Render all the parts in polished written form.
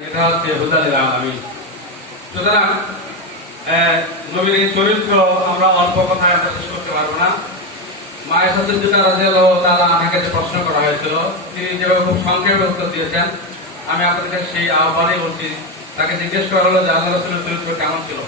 এটা হচ্ছে হুদালিল আলামিন। সুতরাং নবীর এই চরিত্র আমরা অল্প কথায় শেষ করতে পারবো না। মায়ের সাথে যেটা রাদিয়াল্লাহু তাআলা আনহাকে যে প্রশ্ন করা হয়েছিল, তিনি যেভাবে খুব সংক্ষেপে উত্তর দিয়েছেন, আমি আপনাদের সেই আহ্বানেই বলছি। তাকে জিজ্ঞেস করা হলো যে আল্লাহ রাসূলের চরিত্র কেমন ছিল,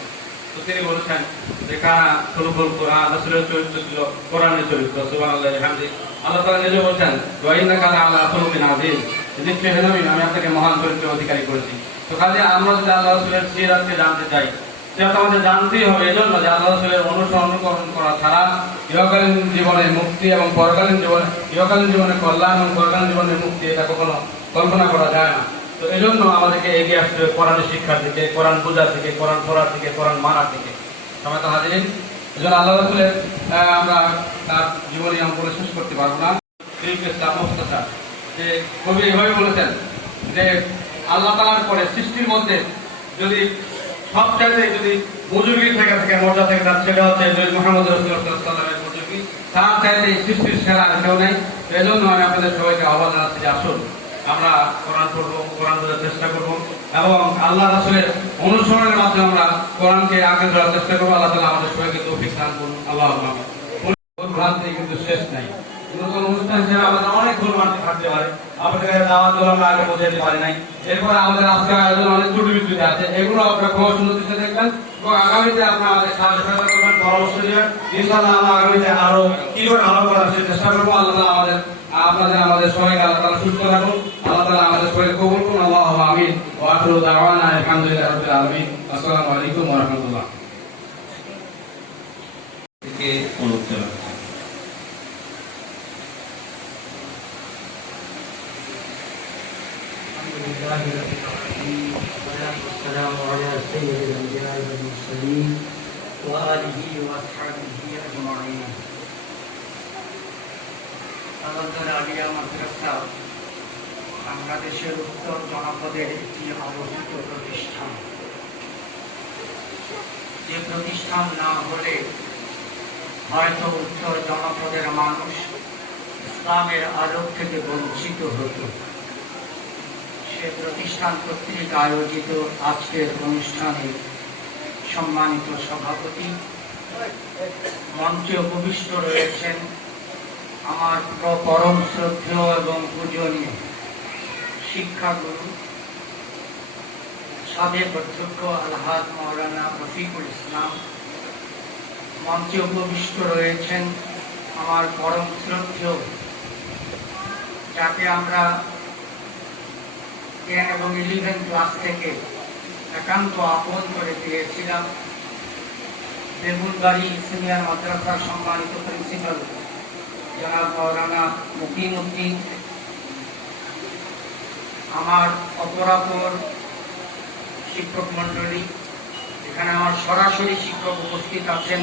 তো তিনি বলেছেন যে কানা খুলুকুল কুরআন, রাসূলের চরিত্র ছিল কোরআনের চরিত্র। সুবহানাল্লাহি ওয়া বিহামদিহি। আল্লাহ তাআলা নিজে বলেছেন ওয়া ইন্নাকা লাআলা খুলুকিন আযীম, নিশ্চয়ই হে নবী আমি আপনাকে মহান চরিত্রের অধিকারী করেছি। তো কাজে আমরা যদি আল্লাহ রাসূলের সিরাতকে জানতে চাই, সেটা আমাদের জানতেই হবে এজন্য যে আল্লাহ রাসূলের অনুকরণ করা ছাড়া ইহকালীন জীবনে মুক্তি এবং পরকালীন জীবনে কল্যাণ এবং পরকালীন জীবনের মুক্তি এটা কখনো কল্পনা করা যায় না। তো এই জন্য আমাদেরকে এগিয়ে আসতে হবে কোরআনের শিক্ষার দিকে, কোরআন বোঝার দিকে, কোরআন পড়ার দিকে, কোরআন মানার দিকে। সময় তো হাজিরিন, এই জন্য আল্লাহ রাসূলের আমরা তার জীবনী আমরা বলে শেষ করতে পারবো না। যে কবি এভাবে বলেছেন যে আল্লাহ তাআলার পরে সৃষ্টির মধ্যে যদি সবচাইতে যদি বুজুর্গি থেকে মর্যাদা থেকে তার সেটা হচ্ছে মুহাম্মদ রাসূলুল্লাহ সাল্লাল্লাহু আলাইহি ওয়াসাল্লামের বুজুর্গি। তার চাইতে সৃষ্টির সেরা কেউ নেই। এই জন্য আমি আপনাদের সবাইকে আহ্বান জানাচ্ছি যে আসুন আমরা কোরআন পড়বো, কোরআন বোঝার চেষ্টা করবো এবং আল্লাহ রাসূলের অনুসরণের মাধ্যমে আমরা কোরআনকে আগে ধরার চেষ্টা করবো। আল্লাহ তাআলা আমাদের সবাইকে তৌফিক দান করুন। আল্লাহুম্মা আমিন। ভ্রান্তি কিন্তু শেষ নাই। নতুন অনুষ্ঠান হিসেবে আমাদের অনেক ভুলভ্রান্তি থাকতে পারে, আপনাদের দাওয়াত আমরা আগে বোঝাতে পারি নাই। এরপরে আমাদের আজকে আয়োজন অনেক ত্রুটি বিচ্যুতি আছে, এগুলো আপনারা খুব সুন্দর দৃষ্টিতে দেখবেন এবং আগামীতে আপনারা আমাদের সাহায্য করবেন, পরামর্শ দিবেন। ইনশাআল্লাহ আমরা আগামীতে আরো কি করে ভালো করার চেষ্টা করবো। আল্লাহ তাআলা আমাদের সবাইকে আল্লাহ তাআলা সুস্থ রাখুন। আল্লাহ তাআলা আমাদের সবাইকে কবুল করুন। আল্লাহুম্মা আমিন। ওয়া আখিরু দাওয়ানা আলহামদুলিল্লাহি রাব্বিল আলামিন। আসসালামু আলাইকুম ওয়া রাহমাতুল্লাহ। থেকে অনুত্তর والسلام على سيد الأنبياء والمرسلين وآله وأصحابه أجمعين. আলাদা আলিয়া মাদ্রাসা বাংলাদেশের উত্তর জনপদের একটি অবস্থিত প্রতিষ্ঠান। যে প্রতিষ্ঠান না হলে হয়তো উত্তর জনপদের মানুষ ইসলামের আলোক থেকে বঞ্চিত হতো। সে প্রতিষ্ঠান কর্তৃক আয়োজিত আজকের অনুষ্ঠানে সম্মানিত সভাপতি, মঞ্চে উপবিষ্ট রয়েছেন আমার পরম শ্রদ্ধেয় এবং পূজনীয় শিক্ষাগুরু সাবেক অধ্যক্ষ আলহাজ মাওলানা রফিকুল ইসলাম। মঞ্চে উপবিষ্ট রয়েছেন আমার পরম শ্রদ্ধেয়, যাকে আমরা 10 এবং 11 ক্লাস থেকে একান্ত আপন করে দিয়েছিলাম, বেগুনবাড়ি সিনিয়র মাদ্রাসার সম্মানিত প্রিন্সিপাল জনাব মাওলানা মুকিমউদ্দিন, আমার অপরাপর শিক্ষক মন্ডলী, এখানে আমার সরাসরি শিক্ষক উপস্থিত আছেন,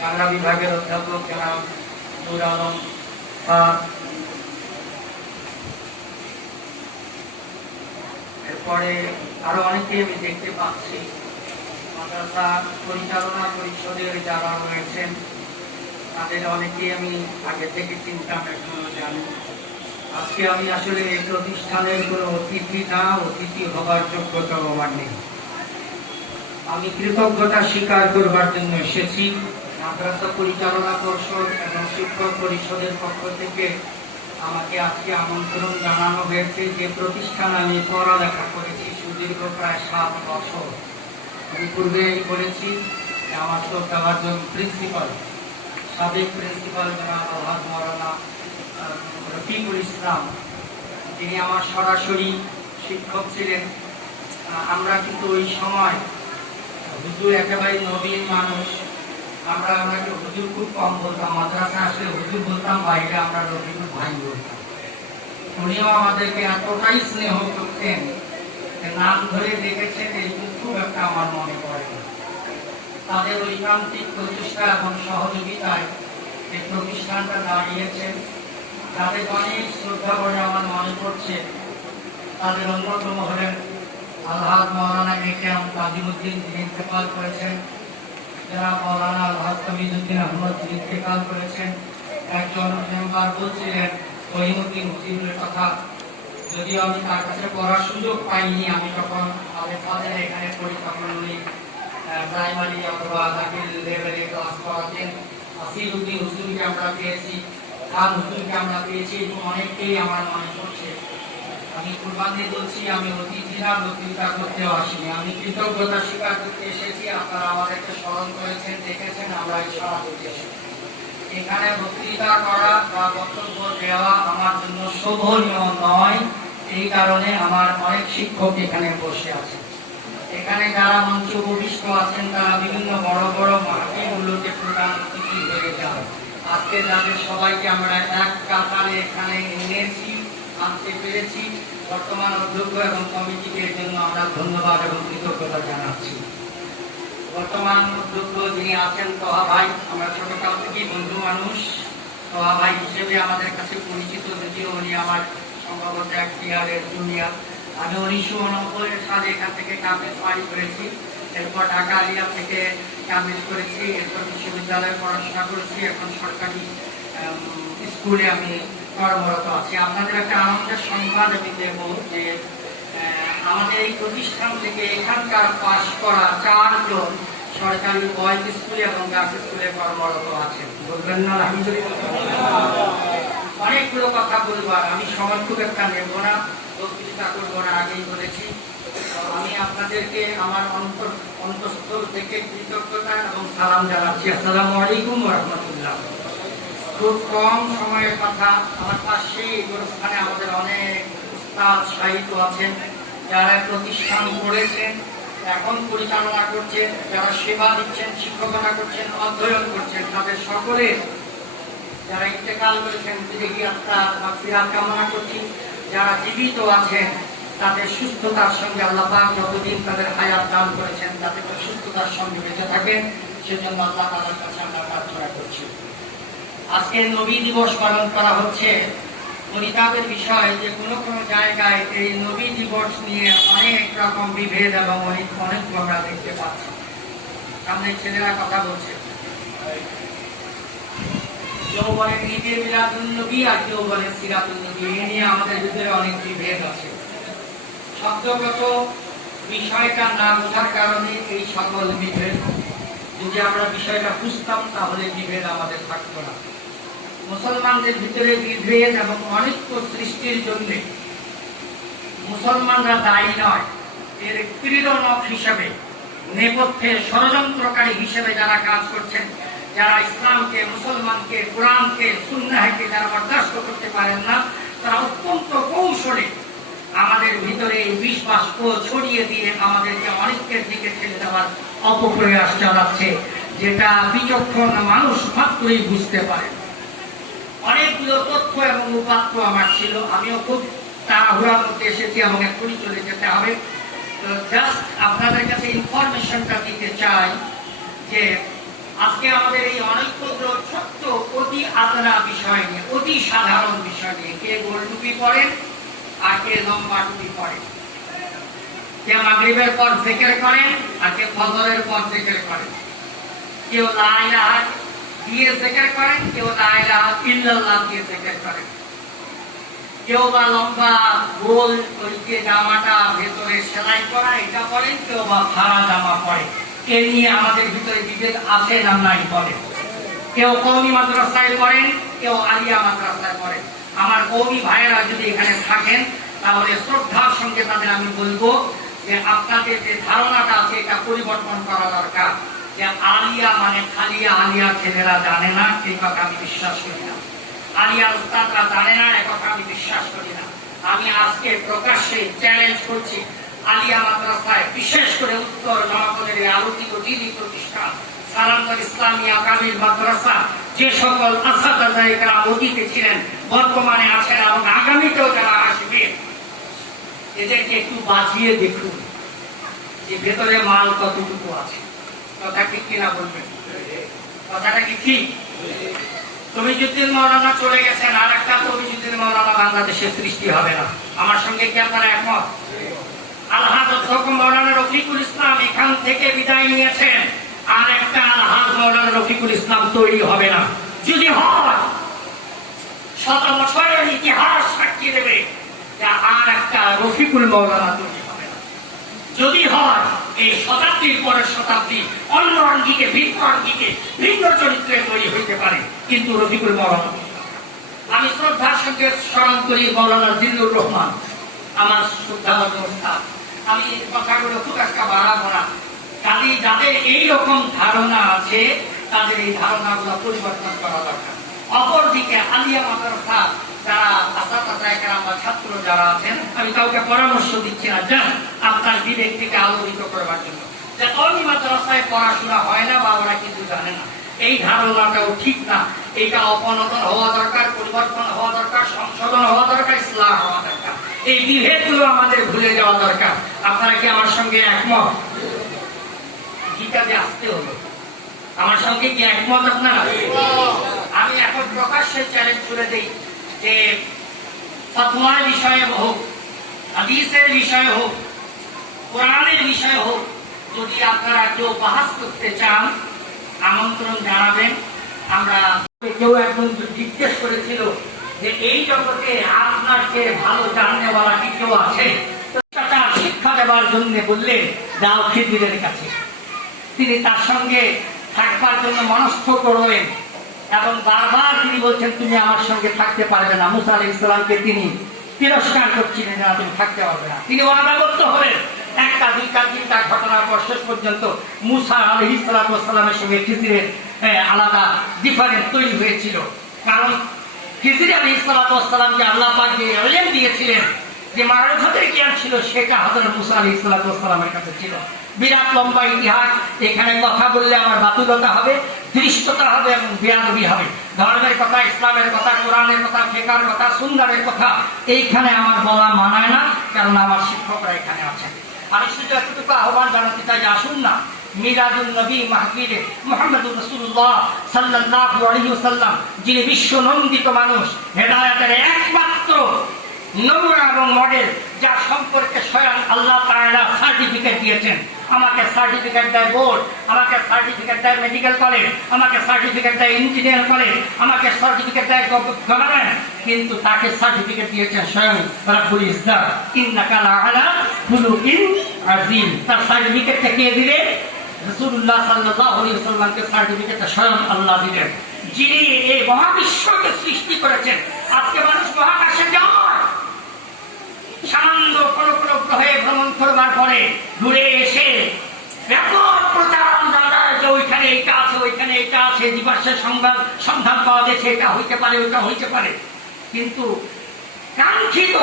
বাংলা বিভাগের অধ্যাপক জনাব নূর আলম স্যার, এরপরে আরো অনেকে আমি দেখতে পাচ্ছি। মাদ্রাসা পরিচালনা পরিষদের যারা রয়েছেন তাদের অনেকে আমি আগে থেকে চিন্তাম, এখনো জানি। আজকে আমি আসলে এই প্রতিষ্ঠানের কোনো অতিথি হবার যোগ্যতা আমার নেই। আমি কৃতজ্ঞতা স্বীকার করবার জন্য এসেছি। মাদ্রাসা পরিচালনা পর্ষদ এবং শিক্ষক পরিষদের পক্ষ থেকে আমাকে আজকে আমন্ত্রণ জানানো হয়েছে। যে প্রতিষ্ঠানে আমি পড়ালেখা করেছি সুদীর্ঘ প্রায় 7 বছর, আমি পূর্বে করেছি। আমার শ্রদ্ধাভাজন প্রিন্সিপাল, সাবেক প্রিন্সিপাল জনাব আলহাজ মাওলানা রফিকুল ইসলাম, তিনি আমার সরাসরি শিক্ষক ছিলেন। আমরা কিন্তু ওই সময় হুজুর একেবারে নবীন মানুষ, আমরা ওনাকে হুজুর খুব কম বলতাম। মাদ্রাসা আসলে হুজুর বলতাম, বাইরে আমরা রফিকুল ভাই বলতাম। উনিও আমাদেরকে এতটাই স্নেহ করতেন, নাম ধরে দেখেছেন এই খুব একটা আমার মনে পড়ে। তাদের ঐকান্তিক প্রচেষ্টা এবং সহযোগিতায় এই প্রতিষ্ঠানটা দাঁড়িয়েছে। তাদের অনেক শ্রদ্ধা করে আমার মনে পড়ছে, তাদের অন্যতম হলেন আলহাজ মাওলানা একেএম কাজিমউদ্দিন, যিনি ইন্তেকাল করেছেন। যারা মাওলানা আলহাজ তামিজউদ্দিন আহমদ, যিনি ইন্তেকাল করেছেন। একজন মেম্বার বলছিলেন রহিমউদ্দিন হুজিরের কথা, যদিও আমি তার কাছে পড়ার সুযোগ পাইনি, আমি তখন আমাদের এখানে পড়ি, তখন উনি প্রাইমারি অথবা দাখিল লেভেলে ক্লাস করাতেন। আসির উদ্দিন হুজুরকে আমরা পেয়েছি, খান হুজুরকে আমরা পেয়েছি, এবং অনেককেই আমার মনে পড়ছে। আমি কুরবান দিয়ে বলছি, আমি অতিথিরা বক্তৃতা করতেও আসিনি, আমি কৃতজ্ঞতা স্বীকার করতে এসেছি। আপনারা আমাদেরকে স্মরণ করেছেন, দেখেছেন, আমরা ইশারা করতে এসেছি। এখানে বক্তৃতা করা বা বক্তব্য দেওয়া আমার জন্য শোভনীয় নয়, এই কারণে আমার অনেক শিক্ষক এখানে বসে আছে। এখানে যারা মঞ্চ উপবিষ্ট আছেন তারা বিভিন্ন বড় বড় মাহফিলগুলোতে প্রধান অতিথি হয়ে যান। আজকে যাদের সবাইকে আমরা এক কাতারে এখানে এনেছি, আনতে পেরেছি, বর্তমান অধ্যক্ষ এবং কমিটিকে এর জন্য আমরা ধন্যবাদ এবং কৃতজ্ঞতা জানাচ্ছি। বর্তমান অধ্যক্ষ যিনি আছেন তোহা ভাই, আমরা ছোটকাল থেকেই বন্ধু মানুষ। তোহা ভাই হিসেবে আমাদের কাছে পরিচিত, যদিও উনি আমার সম্ভবত এক ইয়ারের জুনিয়র। আমি 1989 সালে এখান থেকে কামিজ পাড়ি করেছি, এরপর ঢাকা আলিয়া থেকে কামিজ করেছি, এরপর বিশ্ববিদ্যালয়ে পড়াশোনা করেছি, এখন সরকারি স্কুলে আমি কর্মরত আছি। আপনাদের একটা আনন্দের সংবাদ আমি দেব যে আমাদের এই প্রতিষ্ঠান থেকে এখানকার পাশ করা 4 জন সরকারি বয়েজ স্কুলে এবং গার্লস স্কুলে কর্মরত আছেন। বলবেন না আলহামদুলিল্লাহ? অনেকগুলো কথা বলবার, আমি সময় খুব একটা নেব না, বক্তৃতা করবো না, আগেই বলেছি। আমি আপনাদেরকে আমার অন্তঃস্থল থেকে কৃতজ্ঞতা এবং সালাম জানাচ্ছি। আসসালামু আলাইকুম ওয়া রাহমাতুল্লাহ। খুব কম সময়ের কথা, আমার পাশেই গোরস্থানে আমাদের অনেক উস্তাদ সাহিত্য আছেন, যারা প্রতিষ্ঠান করেছেন, এখন পরিচালনা করছেন, যারা সেবা দিচ্ছেন, শিক্ষকতা করছেন, অধ্যয়ন করছেন, তাদের সকলের যারা ইন্তেকাল করেছেন বিদেহী আত্মার মাগফিরাত কামনা করছি। যারা জীবিত আছেন তাদের সুস্থতার সঙ্গে আল্লাহ পাক যতদিন তাদের হায়াত দান করেছেন তাদের সুস্থতার সঙ্গে বেঁচে থাকেন, সেজন্য আল্লাহ তাআলার কাছে আমরা প্রার্থনা করছি। আজকে নবী দিবস পালন করা হচ্ছে। পরিতাপের বিষয় যে কোনো কোনো জায়গায় এই নবী দিবস নিয়ে অনেক রকম বিভেদ এবং অনেক আমরা দেখতে পাচ্ছি। সামনে ছেলেরা কথা বলছে, কেউ বলে ঈদে মিলাদুন নবী আর কেউ বলে সিরাতুন নবী, এ নিয়ে আমাদের ভিতরে অনেক বিভেদ আছে। শব্দগত বিষয়টা না বোঝার কারণে এই সকল বিভেদ। যদি আমরা বিষয়টা বুঝতাম তাহলে বিভেদ আমাদের থাকতো না। মুসলমানদের ভিতরে বিভেদ এবং অনৈক্য সৃষ্টির জন্য মুসলমানরা দায়ী নয়, এর প্রেরণক হিসেবে, নেপথ্যে ষড়যন্ত্রকারী হিসেবে যারা কাজ করছেন, যারা ইসলামকে, মুসলমানকে, কোরআনকে, সুন্নাহকে যারা বরদাস্ত করতে পারেন না, তারা অত্যন্ত কৌশলে আমাদের ভিতরে এই বিষ বাষ্প ছড়িয়ে দিয়ে আমাদেরকে অনেকের দিকে ঠেলে দেওয়ার অপপ্রয়াস চালাচ্ছে, যেটা বিচক্ষণ মানুষ মাত্রই বুঝতে পারে। অনেকগুলো তথ্য এবং উপাত্ত আমার ছিল, আমিও খুব তাড়াহুড়ার মধ্যে এসেছি এবং এখনই চলে যেতে হবে। তো জাস্ট আপনাদের কাছে ইনফরমেশনটা দিতে চাই যে আজকে আমাদের এই অনেকগুলো ছোট্ট অতি আদরা বিষয় নিয়ে, অতি সাধারণ বিষয় নিয়ে, কে গোল টুপি পরেন আর কে লম্বা টুপি পরেন, কে মাগরিবের পর জিকির করেন আর কে ফজরের পর জিকির করেন, কেউ লা ইলাহা দিয়ে জিকির করেন, কেউ লা ইলাহা ইল্লাল্লাহ দিয়ে জিকির করেন, কেউ বা লম্বা গোল ওই যে জামাটা ভেতরে সেলাই করা এটা পরেন, কেউ বা ফাড়া জামা পরে। এ নিয়ে আমাদের ভিতরে বিভেদ আছে না নাই বলে। কেউ কওমি মাদ্রাসায় পড়েন, কেউ আলিয়া মাদ্রাসায় পড়েন। আমার কওমি ভাইয়েরা যদি এখানে থাকেন তাহলে শ্রদ্ধার সঙ্গে তাদের আমি বলবো যে আপনাদের যে ধারণাটা আছে এটা পরিবর্তন করা দরকার। যে আলিয়া মানে খালিয়া আলিয়া ছেলেরা জানে না, এই কথা আমি বিশ্বাস করি না। আলিয়ার উস্তাদরা জানে না, এ কথা আমি বিশ্বাস করি না। আমি আজকে প্রকাশ্যে চ্যালেঞ্জ করছি, আলিয়া মাদ্রাসায়, বিশেষ করে উত্তর জনপদের আলোকিত দিনী প্রতিষ্ঠান সালামগর ইসলামিয়া কামিল মাদ্রাসা, যে সকল আসাদায়ে কেরাম অতীতে ছিলেন, বর্তমানে আছেন এবং আগামীতেও যারা আসবে, এদেরকে একটু বাঁচিয়ে দেখুন যে ভেতরে মাল কতটুকু আছে। কথা ঠিক কিনা বলবেন? কথাটা কি ঠিক? তমিজুদ্দিন মাওলানা চলে গেছেন, আর একটা তমিজুদ্দিন মাওলানা বাংলাদেশে সৃষ্টি হবে না। আমার সঙ্গে কি আপনারা একমত? আলহাজ অধ্যক্ষ মাওলানা রফিকুল ইসলাম এখান থেকে বিদায় নিয়েছেন, আর একটা আলহাজ মাওলানা রফিকুল ইসলাম তৈরি হবে না। যদি হয়, 100 বছরের ইতিহাস সাক্ষী দেবে যে আর একটা রফিকুল মৌলানা তৈরি হবে না। যদি হয় এই শতাব্দীর পরের শতাব্দী অন্য আঙ্গিকে ভিন্ন আঙ্গিকে ভিন্ন চরিত্রে তৈরি হইতে পারে, কিন্তু রফিকুল মৌলানা। আমি শ্রদ্ধার সঙ্গে স্মরণ করি মৌলানা জিল্লুর রহমান, আমার শ্রদ্ধা অবস্থা। আমি কথাগুলো খুব একটা বাড়াবো না। কাজে যাদের এইরকম ধারণা আছে তাদের এই ধারণাগুলো পরিবর্তন করা দরকার। অপরদিকে আলিয়া মাদ্রাসা যারা বা ছাত্র যারা আছেন, আমি কাউকে পরামর্শ দিচ্ছি না, যান আপনার বিবেক থেকে আলোকিত করবার জন্য, যে কওমি মাদ্রাসায় পড়াশোনা হয় না বা ওরা কিছু জানে না, এই ধারণাটাও ঠিক না। এটা অপনতন হওয়া দরকার, পরিবর্তন হওয়া দরকার, সংশোধন হওয়া দরকার, ইসলাহ হওয়া দরকার। এই বিভেদগুলো আমাদের ভুলে যাওয়া দরকার। আপনারা কি আমার সঙ্গে একমত? গীতাতে আসতে হলো, আমার সঙ্গে কি একমত আপনারা? আমি এখন প্রকাশ্যে চ্যালেঞ্জ করে দিই যে ফতোয়ার বিষয়ে হোক, হাদিসের বিষয়ে হোক, কোরআনের বিষয়ে হোক, যদি আপনারা কেউ বাহাস করতে চান আমন্ত্রণ জানাবেন। আমরা কেউ একজন জিজ্ঞেস করেছিল যে এই জগতে আপনার চেয়ে ভালো জাননেওয়ালা কি কেউ আছে? শিক্ষা দেওয়ার জন্য বললেন যাও খিজিরের কাছে। তিনি তার সঙ্গে থাকবার জন্য মনস্থ করলেন এবং বারবার তিনি বলছেন তুমি আমার সঙ্গে থাকতে পারবে না। মুসা আলাইহিস সালামকে তিনি তিরস্কার করছিলেন, না তুমি থাকতে পারবে না। তিনি ওয়াদাবদ্ধ হলেন। একটা দুইটা তিনটা ঘটনার পর শেষ পর্যন্ত মুসা আলাইহিস সালামের সঙ্গে খিজিরের আলাদা ডিফারেন্স তৈরি হয়েছিল। কারণ খিজির আলাইহিস সালামকে আল্লাহ পাক যে ইলম দিয়েছিলেন, যে মারিফতের জ্ঞান ছিল, সেটা হযরত মুসা আলাইহিস সালামের কাছে ছিল। বিরাট লম্বা ইতিহাস, এখানে কথা বললে আমার বাতুলতা হবে, দৃষ্টতা হবে এবং বেয়াদবি হবে। ধর্মের কথা, ইসলামের কথা, কোরআনের কথা, ফিকহের কথা, সুন্নাতের কথা এইখানে আমার বলা মানায় না, কারণ আমার শিক্ষকরা এখানে আছেন। আমি শুধু এতটুকু আহ্বান জানাতে চাই, আসুন না মিলাদুন নবী মাহফিলে মুহাম্মদুর রাসূলুল্লাহ সাল্লাল্লাহু আলাইহি ওয়াসাল্লাম, যিনি বিশ্ব নন্দিত মানুষ, হেদায়েতের একমাত্র নমুনা এবং মডেল, যা সম্পর্কে স্বয়ং আল্লাহ তাআলা সার্টিফিকেট দিয়েছেন। আমাকে সার্টিফিকেট দেয় বোর্ড, আমাকে সার্টিফিকেট দেয় মেডিকেল কলেজ, আমাকে সার্টিফিকেট দেয় ইঞ্জিনিয়ারিং কলেজ, আমাকে সার্টিফিকেট দেয় গভর্নমেন্ট, কিন্তু তাকে সার্টিফিকেট দিয়েছেন স্বয়ং রব্বুল ইজ্জত, ইন্নাকা লাআলা খুলুকিন আযীম। তার সার্টিফিকেটটা কে দিলেন? রাসূলুল্লাহ সাল্লাল্লাহু আলাইহি ওয়াসাল্লামকে সার্টিফিকেটটা স্বয়ং আল্লাহ দিলেন, যিনি এই মহাবিশ্বকে সৃষ্টি করেছেন। আজকে মানুষ মহাকাশে যায়, সামান্য কোনো গ্রহে ভ্রমণ করবার পরে ঘুরে এসে ব্যাপক প্রচারণ জানায় যে ওইখানে এটা আছে, ওইখানে এটা আছে, জীবাশ্মের সন্ধান পাওয়া গেছে, এটা হইতে পারে, ওইটা হইতে পারে। কিন্তু কাঙ্ক্ষিত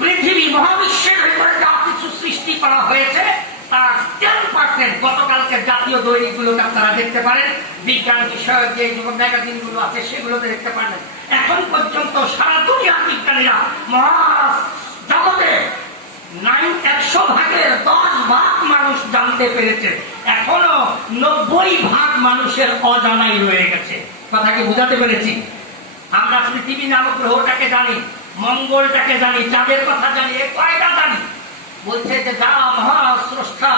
পৃথিবী মহাবিশ্বের ভিতরে যা কিছু সৃষ্টি করা হয়েছে তার 10% গতকালকে জাতীয় দৈনিকগুলোতে আপনারা দেখতে পারেন, বিজ্ঞান বিষয়ক যে ম্যাগাজিনগুলো আছে সেগুলোতে দেখতে পারেন। এখন পর্যন্ত সারা দুনিয়ার বিজ্ঞানীরা মহাজগতে 100 ভাগের 10 ভাগ মানুষ জানতে পেরেছে, এখনো 90 ভাগ মানুষের অজানাই রয়ে গেছে। কথা কি বুঝাতে পেরেছি? আমরা পৃথিবী নামক গ্রহটাকে জানি, মঙ্গলটাকে জানি, চাঁদের কথা জানি, এ কয়টা জানি? বলছে যে যা মহাস্রষ্টা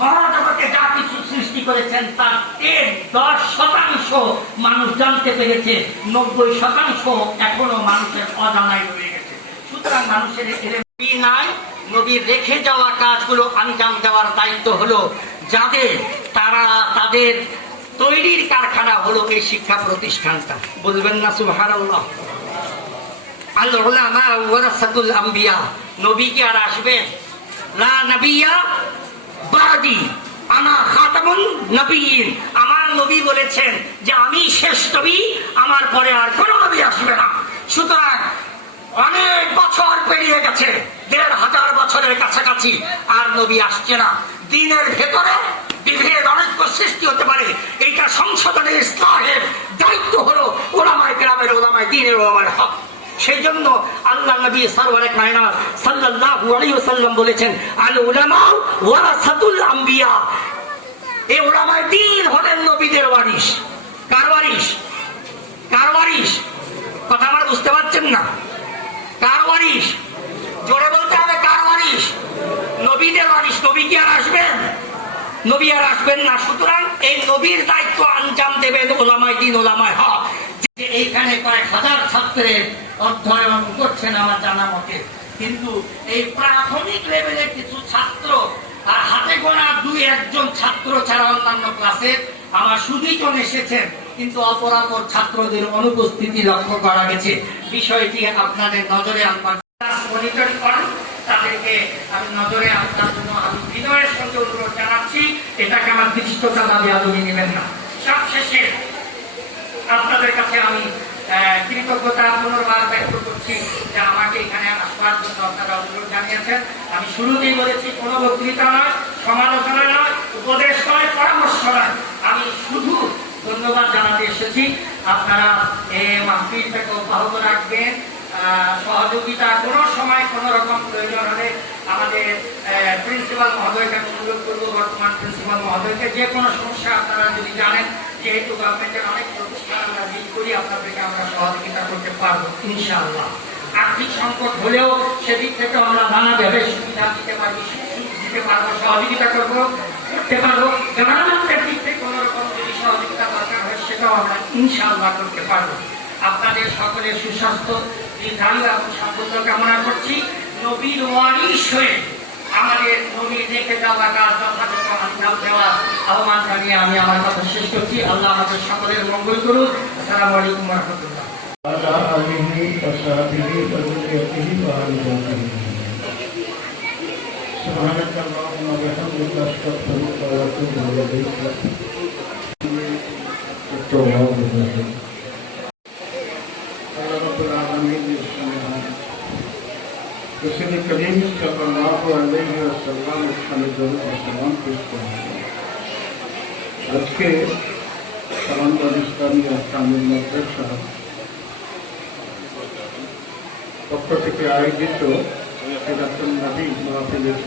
মহাজগতে যা কিছু সৃষ্টি করেছেন তার 10% মানুষ জানতে পেরেছে, 90% এখনো মানুষের অজানাই রয়ে গেছে। সুতরাং মানুষের নবী নাই, নবীর রেখে যাওয়া কাজগুলো আঞ্জাম দেওয়ার দায়িত্ব হলো যাদের, তারা তাদের তৈরির কারখানা হলো এই শিক্ষা প্রতিষ্ঠানটা। বলবেন না সুবহানাল্লাহ? আল উলামা ওয়ারাসাতুল আম্বিয়া, নবী কি আর আসবেন? লা নবিয়্যা বাদি আনা খাতামুন নবিয়্যিন। আমার নবী বলেছেন যে আমি শেষ নবী, আমার পরে আর কোন নবী আসবে না। সুতরাং অনেক বছর পেরিয়ে গেছে, 1500 বছরের কাছাকাছি, আর নবী আসছে না। দিনের ভেতরে বিভেদ অনৈক্য সৃষ্টি হতে পারে, এইটা সংশোধনের ইসলাহের দায়িত্ব হলো উলামায়ে কেরামের, উলামায়ে দ্বীনের, উলামায়ে হক। সেই জন্য আল্লাহ নবী সরওয়ারে কায়নাত সাল্লাল্লাহু আলাইহি ওয়াসাল্লাম বলেছেন আল উলামা ওয়ারাসাতুল আম্বিয়া। এই উলামায়ে দ্বীন হলেন নবীদের ওয়ারিশ। কার ওয়ারিশ? কার ওয়ারিশ? কথা আমরা বুঝতে পারছেন না? কার ওয়ারিশ? জোরে বলতে হবে, কার ওয়ারিশ? নবীদের ওয়ারিশ। নবী কি আর আসবেন? নবী আর আসবেন না। সুতরাং এই নবীর দায়িত্ব আঞ্জাম দেবেন উলামায়ে দ্বীন, উলামায়ে হক। যে এইখানে কয়েক হাজার ছাত্রের অধ্যয়ন করছেন আমার জানা মতে, কিন্তু এই প্রাথমিক লেভেলের কিছু ছাত্র আর হাতে গোনা 2-1 ছাত্র ছাড়া অন্যান্য ক্লাসের আমার 20 জন এসেছেন, কিন্তু অপরাপর ছাত্রদের অনুপস্থিতি লক্ষ্য করা গেছে। বিষয়টি আপনাদের নজরে আনবার মনিটরিং করেন, তাদেরকে আমি নজরে আনবার জন্য আমি বিনয়ের সঙ্গে অনুরোধ জানাচ্ছি। এটাকে আমার দৃষ্টতা দাবি আদমি নেবেন না। সবশেষে আপনাদের কাছে আমি কৃতজ্ঞতা পুনর্বার ব্যক্ত করছি যে আমাকে এখানে আসবার জন্য আপনারা অনুরোধ জানিয়েছেন। আমি শুরুতেই বলেছি, কোনো বক্তৃতা নয়, সমালোচনা নয়, উপদেশ নয়, পরামর্শ নয়, আমি শুধু ধন্যবাদ জানাতে এসেছি। আপনারা এই মাহফিলটাকে অব্যাহত রাখবেন। সহযোগিতা কোনো সময় কোনো রকম প্রয়োজন হলে আমাদের প্রিন্সিপাল মহোদয়কে আমি অনুরোধ করবো, বর্তমান প্রিন্সিপাল মহোদয়কে, যে কোনো সমস্যা আপনারা যদি জানেন, যেহেতু গভর্নমেন্টের অনেক প্রতিষ্ঠান আমরা ডিল করি, আপনাদেরকে আমরা সহযোগিতা করতে পারবো ইনশাআল্লাহ। আর্থিক সংকট হলেও সেদিক থেকে আমরা নানাভাবে সুবিধা দিতে পারবো, দিতে পারবো, সহযোগিতা করতে পারবো। গভর্নমেন্টের দিক থেকে কোনো রকম যদি সহযোগিতা দরকার হয় সেটাও আমরা ইনশাআল্লাহ করতে পারবো। আপনাদের সকলের সুস্বাস্থ্য, দীর্ঘায়ু এবং সাফল্য কামনা করছি। নবীর ওয়ারিশ হয়ে আমাদের নবী রেখে যাওয়া কাজ যথাযথ আঞ্জাম দেওয়ার আহ্বান জানিয়ে আমি আমার কথা শেষ করছি। আল্লাহ আমাদের সকলের মঙ্গল করুন। আসসালামু আলাইকুম ওয়া রাহমাতুল্লাহ। रसूल करीम सल्लल्लाहु अलैहि वसल्लम सलाम पेश करेंगे। आज के सलामत इस्लामी कामिल मदरसा पक्ष থেকে আয়োজিত সিরাতুন নবী মাহফিলের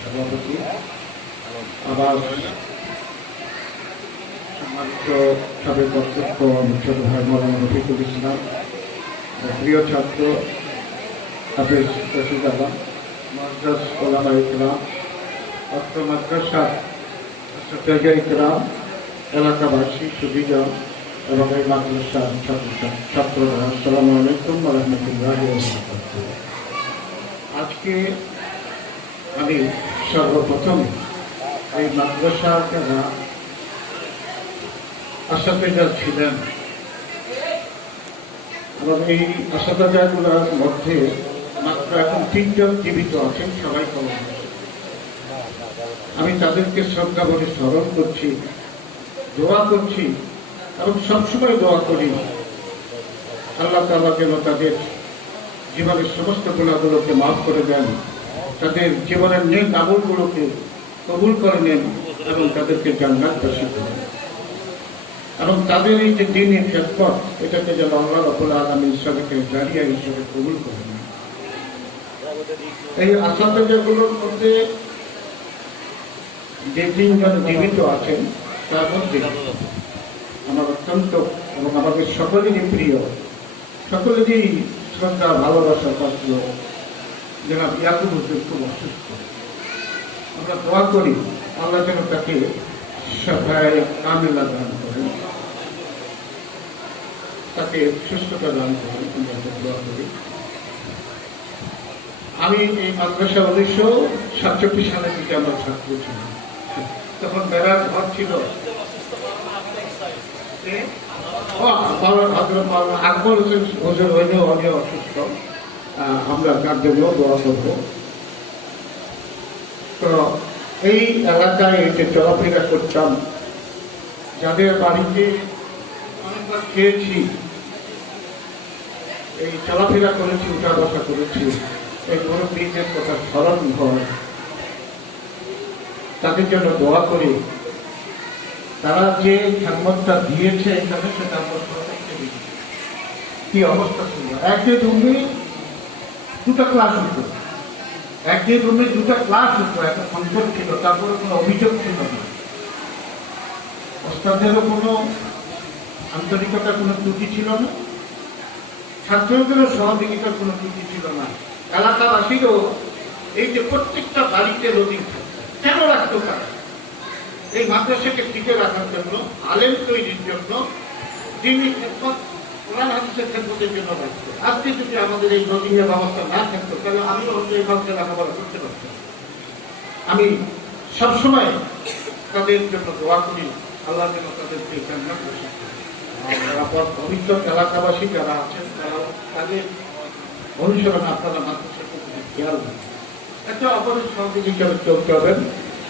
সভাপতি আবার সম্মানিত সাবেক অধ্যক্ষ ছোট ভাই মৌলানা রফিকুল ইসলাম, প্রিয় ছাত্র হাফেজ রশিদ আলম, মাদ্রাস ওলামা ইকরাম, অত্র মাদ্রাসার ছাত্রীরা ইকরাম, এলাকাবাসী সুবিজন এবং এই মাদ্রাসার ছাত্ররা, আসসালামু আলাইকুম ওয়া রাহমাতুল্লাহি ওয়া বারাকাতুহু। আজকে আমি সর্বপ্রথম এই মাদ্রাসার যারা আসামিরা ছিলেন এবং এই আসামিগুলোর মধ্যে মাত্র এখন 3 জন জীবিত আছেন, সবাই কলম। আমি তাদেরকে শ্রদ্ধা ভরে স্মরণ করছি, দোয়া করছি এবং সবসময় দোয়া করি আল্লাহ তাআলা যেন তাদের জীবনের সমস্ত গুনাহগুলোকে মাফ করে দেন, তাদের জীবনের নেক আমলগুলোকে কবুল করে নেন এবং তাদেরকে জান্নাতবাসী করেন এবং তাদের এই যে দ্বীনের খেদমত, এটাকে যেন আল্লাহ রাব্বুল আলামিন সবাইকে জারিয়া হিসেবে কবুল করে নেন। এই আসামিগুলোর মধ্যে যে 3 জন জীবিত আছেন তার মধ্যে আমার অত্যন্ত এবং আমাদের সকলেরই প্রিয়, সকলেরই শ্রদ্ধা ভালোবাসার পাত্র জনাব ইয়াকুব হোসেন খুব অসুস্থ। আমরা দোয়া করি আল্লাহ যেন তাকে সহায় কামিলা দান করেন, তাকে সুস্থতা দান করেন, আমরা দোয়া করি। আমি এই মাদ্রাসা 1967 সালে থেকে আমরা ছাত্র ছিলাম, তখন বেড়ার ঘর ছিল। আকবর হোসেন হুজুর হইলেও অনেক অসুস্থ, আমরা তার জন্য দোয়া করবো। তো এই এলাকায় যে চলাফেরা করতাম, যাদের বাড়িতে অনেকবার খেয়েছি, এই চলাফেরা করেছি, উঠা বসা করেছি, এই মুরব্বীদের কথা স্মরণ হয়, তাদের জন্য দোয়া করি। তারা যে খেদমতটা দিয়েছে এখানে, সেটা কি অবস্থা ছিল। একদিন রুমে 2টা ক্লাস হতো, একদিন রুমে 2টা ক্লাস হতো, একটা সংযোগ ছিল, তারপরে কোনো অভিযোগ ছিল না, ওস্তাদেরও কোনো আন্তরিকতার কোনো ত্রুটি ছিল না, ছাত্রদেরও সহযোগিতার কোনো ত্রুটি ছিল না। এলাকাবাসীরও এই যে প্রত্যেকটা বাড়িতে রোগী কেন রাখতে পারে, এই মাদ্রাসাকে টিকে রাখার জন্য, আলেম তৈরির জন্য, দিনী খেদমত কোরআন হাদিসের খেদমতের জন্য ব্যস্ত। আজকে যদি আমাদের এই নদীয় ব্যবস্থা না থাকতো তাহলে আমিও অন্য এইভাবে লেখাপড়া করতে পারতাম। আমি সবসময় তাদের জন্য দোয়া করি, আল্লাহ যেন তাদেরকে জান্নাত নসিব করেন। ভবিষ্যৎ এলাকাবাসী যারা আছেন তারাও তাদের ভবিষ্যতে আপনারা মাদ্রাসার প্রতি খেয়াল রাখবেন, একটা অপরের সহযোগী হিসাবে চলতে হবেন।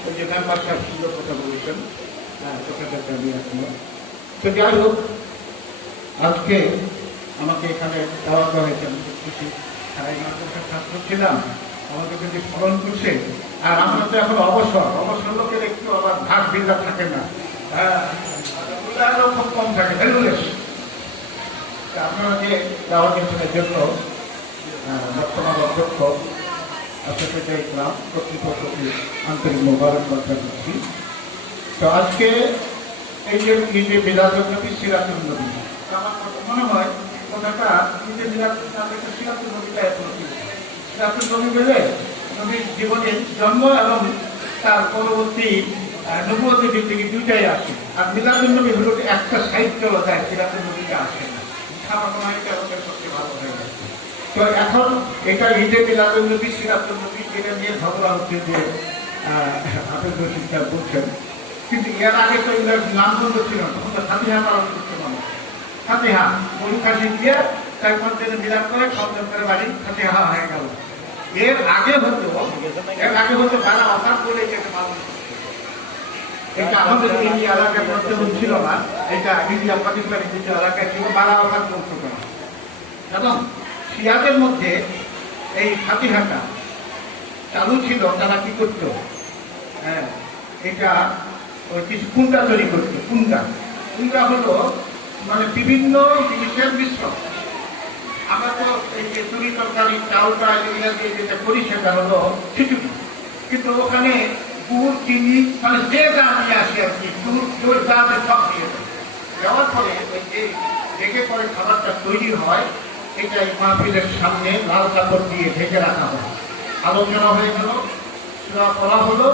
ওই যে মেম্বার সাহেব সুন্দর কথা বলেছেন, কথাটাকে আমি এখনো তো যাই হোক, আজকে আমাকে এখানে দেওয়া হয়েছে, আমি খুব খুশি। তাই মাদ্রাসার ছাত্র ছিলাম, আমাকে যদি স্মরণ করছে। আর আমরা তো এখন অবসর লোকের একটু আবার ভাগ বিল্লা থাকে না, মূল্যায়নও খুব কম থাকে, ভ্যালুলেস। আপনারা যে দেওয়া গেছেনের জন্য বর্তমান অধ্যক্ষ সেক্রেটারি ইসলাম কর্তৃপক্ষকে আন্তরিক মোবারকবাদ জানাচ্ছি। তো আজকে এই যে ঈদে মিলাদুন নবী, সিরাতুন নবী, আমার মনে হয় কথাটা ঈদে মিলাদুন নবী, সিরাতুন নবীটা এখনো সিরাতুন নবী বলে নবীর জীবনের জন্ম এবং তার পরবর্তী নবুয়তের দিক থেকে দুইটাই আসে। আর মিলাদুন নবী হলো একটা সাহিত্য যায়, সিরাতুন নবীটা আসে না। আমার মনে হয় এটা আমাদের সবচেয়ে ভালো হয়ে গেছে। তো এখন এটা ঈদে মিলাদুন নবী, সিরাতুন নবী, এটা নিয়ে ঝগড়া হচ্ছে যে হাফেজ রশিদ সাহেব বলছেন, কিন্তু এর আগে তো এগুলোর নামবন্ধ ছিল না, তখন তো ফাতিহা পালন করতে মানুষ, ফাতিহা গরু খাসি দিয়ে তারপর যেন মিলাদ করে খতম করে বাড়ি ফাতিহা হয়ে গেল। এর আগে হতো বারা অফার বলে এটাকে পালন করতো। এটা আমাদের এই এলাকার মধ্যে ছিল না, এটা ইন্ডিয়া পাকিস্তানের কিছু এলাকায় ছিল, বারা অফার করতো না। এবং শিয়াদের মধ্যে এই ফাতিহাটা চালু ছিল, তারা কি করতো, এটা ওই কিছু কুন্ডা তৈরি করতো। কুন্ডা হলো মানে বিভিন্ন জিনিসের মিশ্রণ। আমরা তো এই যে চুরি তরকারি চাউলটা এগুলো দিয়ে যেটা করি সেটা হলো খিচুড়ি, কিন্তু ওখানে গুড়, চিনি, মানে যে যা নিয়ে আসি আর কি, গুড় যা সব দিয়ে দেওয়ার পরে ওই যে ঢেকে পরে খাবারটা তৈরি হয়, এটা এই মাহফিলের সামনে লাল কাপড় দিয়ে ঢেকে রাখা হয়। আলোচনা হয়ে গেল, সেবা করা হলো,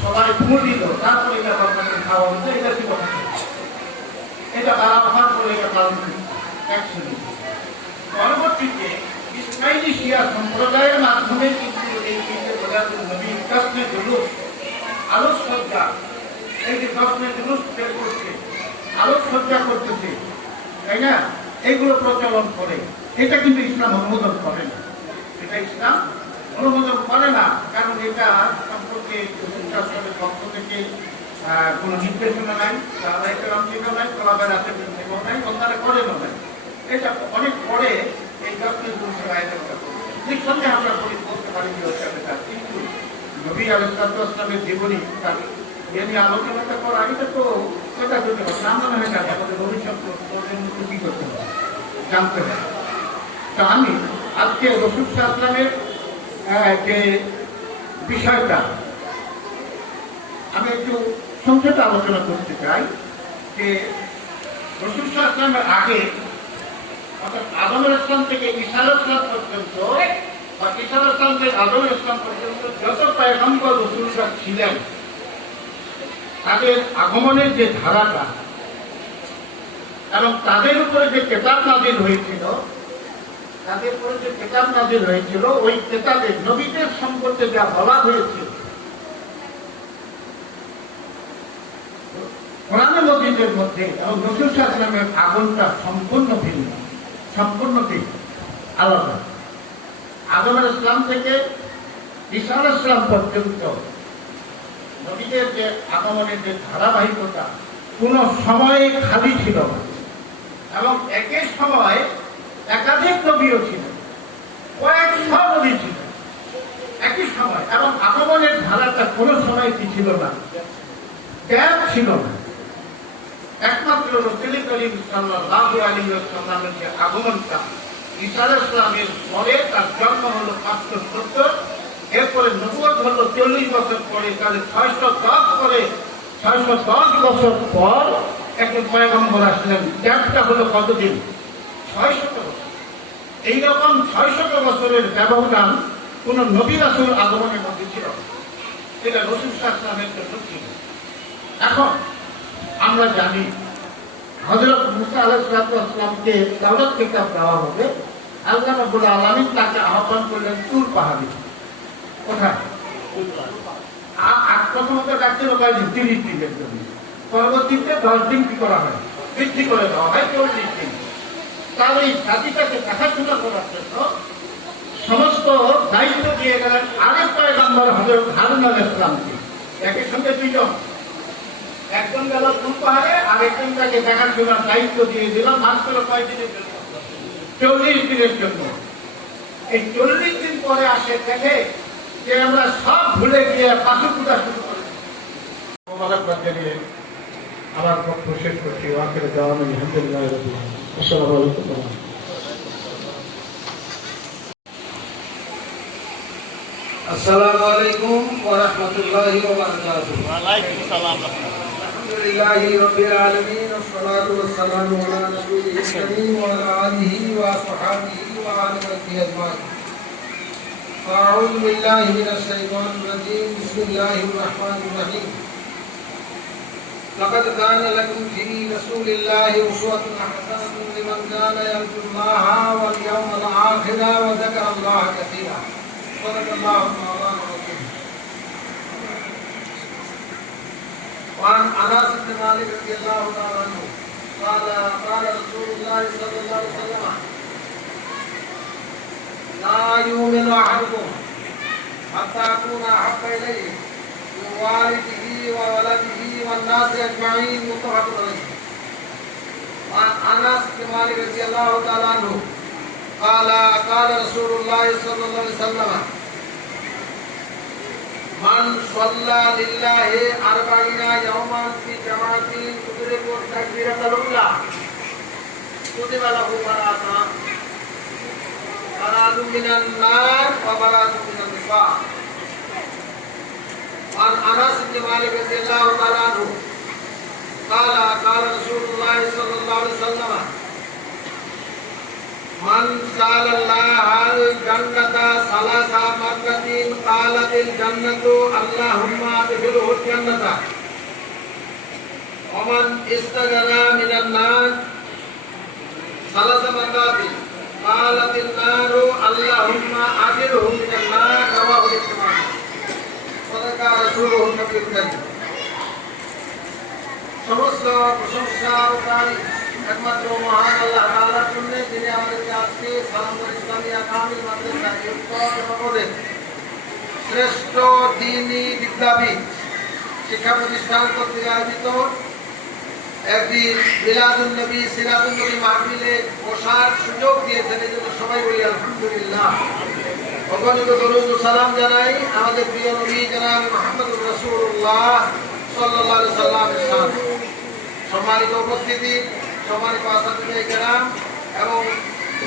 সবাই ফুল দিল, তারপরে এটা আপনাদের খাওয়া হতো। এটা ছিল এটা বারাবার করে এটা পালন করত। পরবর্তীতে ইসমাইলি শিয়া সম্প্রদায়ের মাধ্যমে কিন্তু এই নবীর কাছে জুলুস, আলোকসজ্জা, এই যে দশমে জুলুস বের করছে, আলোকসজ্জা করতেছে, তাই না, এইগুলো প্রচলন করে। এটা কিন্তু ইসলাম অনুমোদন করে না, এটা ইসলাম অনুমোদন করে না, কারণ এটা সম্পর্কে শাসনের পক্ষ থেকে কোনো নির্দেশনা নাই, নাই, কলাবের আচরণ থেকেও নাই, অন্যান্য করেনও নাই। এটা অনেক পরে এই দশমের জুলুসের আয়োজনটা করবে। নিঃসন্দেহে আমরা বলতে পারি যে কিন্তু নবী আলাইহিস জীবনী তার এ নিয়ে আলোচনাটা করার আগে তো সেটা করতে হবে, না মনে হয় যাবে আমাদের ভবিষ্যৎ প্রজন্মকে কি করতে হবে, জানতে হবে। তা আমি আজকে রাসূল সাল্লাল্লাহু আলাইহি ওয়াসাল্লামের যে বিষয়টা আমি একটু সংক্ষেপে আলোচনা করতে চাই যে রাসূল সাল্লাল্লাহু আলাইহি ওয়াসাল্লামের আগে, অর্থাৎ আদম আলাইহিস সালাম থেকে ঈসা আলাইহিস সালাম পর্যন্ত, বা ঈসা আলাইহিস সালাম থেকে আদম আলাইহিস সালাম পর্যন্ত যত পয়গম্বর রাসূলরা ছিলেন, তাদের আগমনের যে ধারাটা এবং তাদের উপরে যে কিতাব নাযিল হয়েছিল, ওই কিতাবে নবীদের সম্পর্কে যা বলা হয়েছিল, কোরআন মজিদের মধ্যে এবং রাসূল সাল্লাল্লাহু আলাইহি ওয়াসাল্লামের আগমনটা সম্পূর্ণ ভিন্ন, সম্পূর্ণ আলাদা। আদম আলাইহিস সালাম থেকে ঈসা আলাইহিস সালাম পর্যন্ত নবীদের যে আগমনের যে ধারাবাহিকতা কোনো সময়ে খালি ছিল না, এবং একই সময় একাধিক নবীও ছিল, কয়েকশো নবী ছিল একই সময়, এবং আগমনের ধারাটা কোনো সময় কি ছিল না, গ্যাপ ছিল না। একমাত্র রাসূল করিম সাল্লাল্লাহু আলাইহি ওয়াসাল্লামের যে আগমনটা, ঈসা আলাইহিস সালামের পরে তার জন্ম হলো 570, এরপরে নবুয়ত হলো 40 বছর পরে, তাহলে 610 বছর পর একজন পয়গম্বর আসলেন। গ্যাপটা হলো কতদিন? 600 বছর। এইরকম 600 বছরের ব্যবধান কোন নবী রাসূল আগমনের মধ্যে ছিল, এটা রাসূল সাল্লাল্লাহু আলাইহি ওয়াসাল্লামের জন্য ছিল। এখন আমরা জানি হযরত মুসা আলাইহিস সালামকে তাওরাত কিতাব দেওয়া হবে, আল্লাহ রাব্বুল আলামিন তাকে আহ্বান করলেন তুর পাহাড়ে। কোথায়? প্রথমত ডাকছিল কয়দিন? 30 দিনের জন্য। পরবর্তীতে 10 দিন কি করা হয়? বৃদ্ধি করে দেওয়া হয় 40 দিন। তার এই জাতিটাকে দেখাশোনা করার জন্য সমস্ত দায়িত্ব দিয়ে গেলেন আরেক পয়গম্বর হযরত হারুন আলাইহিস সালামকে। একই সঙ্গে দুইজন, একজন গেল তুর পাহাড়ে, আরেকজন তাকে দেখাশোনার দায়িত্ব দিয়ে দিলাম মাত্র কয়দিনের জন্য? 40 দিনের জন্য। এই 40 দিন পরে আসে দেখে যে আমরা সব ভুলে গিয়ে পাশু পূজা শুরু করি। মোবারকবাদ জানিয়ে আমার বক্তব্য শেষ করছি। আখির দাওয়ানা আলহামদুলিল্লাহ রাব্বিল আলামিন। আসসালামু আলাইকুম। আসসালামু আলাইকুম ওয়া রাহমাতুল্লাহি ওয়া বারাকাতুহু। ওয়া আলাইকুম আসসালাম। আলহামদুলিল্লাহি রাব্বিল আলামিন ওয়াসসালাতু ওয়াসসালামু আলা রাসূলিল কারীম ওয়া আলা আলিহি ওয়া আসহাবিহি ওয়া আলা সাহবিহি আজমাইন। আউযু বিল্লাহি মিনাশ শাইতানির রাজীম। বিসমিল্লাহির রাহমানির রাহিম। لقد كان لكم في رسول الله أسوة حسنة لمن كان يرجو الله واليوم الآخر وذكر الله كثيرا. صدق الله مولانا العظيم. وعن أنس بن مالك رضي الله تعالى عنه قال قال رسول الله صلى الله عليه وسلم لا يؤمن أحدكم حتى أكون أحب إليه من والده وولده والناس أجمعين. متفق عليه. وعن أنس بن مالك رضي الله تعالى عنه قال قال رسول الله صلى الله عليه وسلم من صلى لله 40 يوما في جماعة تدرك التكبيرة الأولى كتب له براءة من النار وبراءة من النفاق. وعن أنس بن مالك رضي الله تعالى عنه قال قال رسول الله صلى الله عليه وسلم من سأل الله الجنة 3 مرات قالت الجنة اللهم ادخله الجنة. ومن استغنى من النار 3 مرات قالت النار اللهم أجره من النار. رواه الإمام. صدق رسوله النبي الكريم. সমস্ত প্রশংসা ও তারিফ একমাত্র মহান আল্লাহ তাআলার জন্য, যিনি আমাদেরকে আজকে সালামুল ইসলামিয়া কামিল মাদ্রাসায় উত্তর শ্রেষ্ঠ দ্বীনি বিদ্যাপীঠ শিক্ষা প্রতিষ্ঠান কর্তৃক আয়োজিত একদিন মিলাদুন নবী সিরাতুন নবী মাহফিলে বসার সুযোগ দিয়েছেন। এই জন্য সবাই বলি আলহামদুলিল্লাহ। অগণিত দরুদ ও সালাম জানাই আমাদের প্রিয় নবী জনাব মুহাম্মদুর রাসূলুল্লাহ সাল্লাল্লাহু আলাইহি সাল্লামের সাথে। সম্মানিত উপস্থিতি, সম্মানিত আসাদুল কেরাম এবং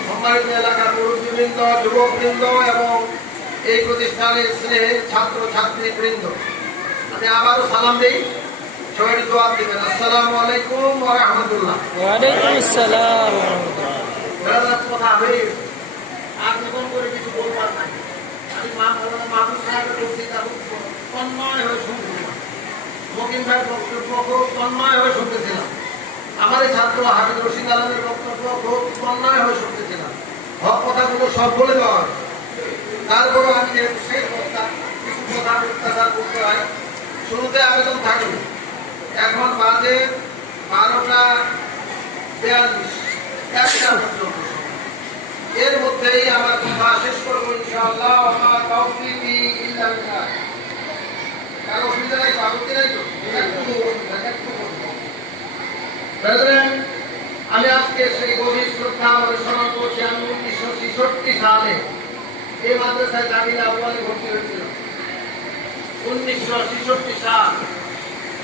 সম্মানিত এলাকার মুরব্বীবৃন্দ, যুবকবৃন্দ এবং এই প্রতিষ্ঠানের স্নেহের ছাত্র ছাত্রী বৃন্দ, আমি আবারও সালাম দিই। সবাই জবাব দিবেন। আসসালামু আলাইকুম ওয়া রাহমাতুল্লাহ। ওয়া আলাইকুম আসসালাম ওয়া রাহমাতুল্লাহ। কথা হবে আর জীবন করে কিছু বলবার নাই। আমি মাহমুদ সাহেবের বক্তৃতা খুব তন্ময় হয়ে শুনছিলাম, মকিম ভাইয়ের বক্তব্য খুব তন্ময় হয়ে শুনতেছিলাম, আমার এই ছাত্র হাফিজ রশিদ আলমের বক্তব্য খুব তন্ময় হয়ে শুনতেছিলাম। হক কথাগুলো সব বলে দেওয়া হয়। তারপরও আমি যেহেতু শেষ বক্তা, কিছু কথা মুক্তাচার করতে হয়, শুরুতে আবেদন থাকবে। এখন বাজে 12:42, 1টা পর্যন্ত। এর মধ্যেই আমার কথা শেষ করবো ইনশাআল্লাহ। আমার তাওফীকি ইল্লা বিল্লাহ। কারো অসুবিধা নাই, আপত্তি নাই তো? আমি আজকে সেই গভীর শ্রদ্ধা আমাদের স্মরণ করছি। আমি 1966 সালে এই মাদ্রাসায় জামিল আউয়ালে ভর্তি হয়েছিল। 1966 সাল,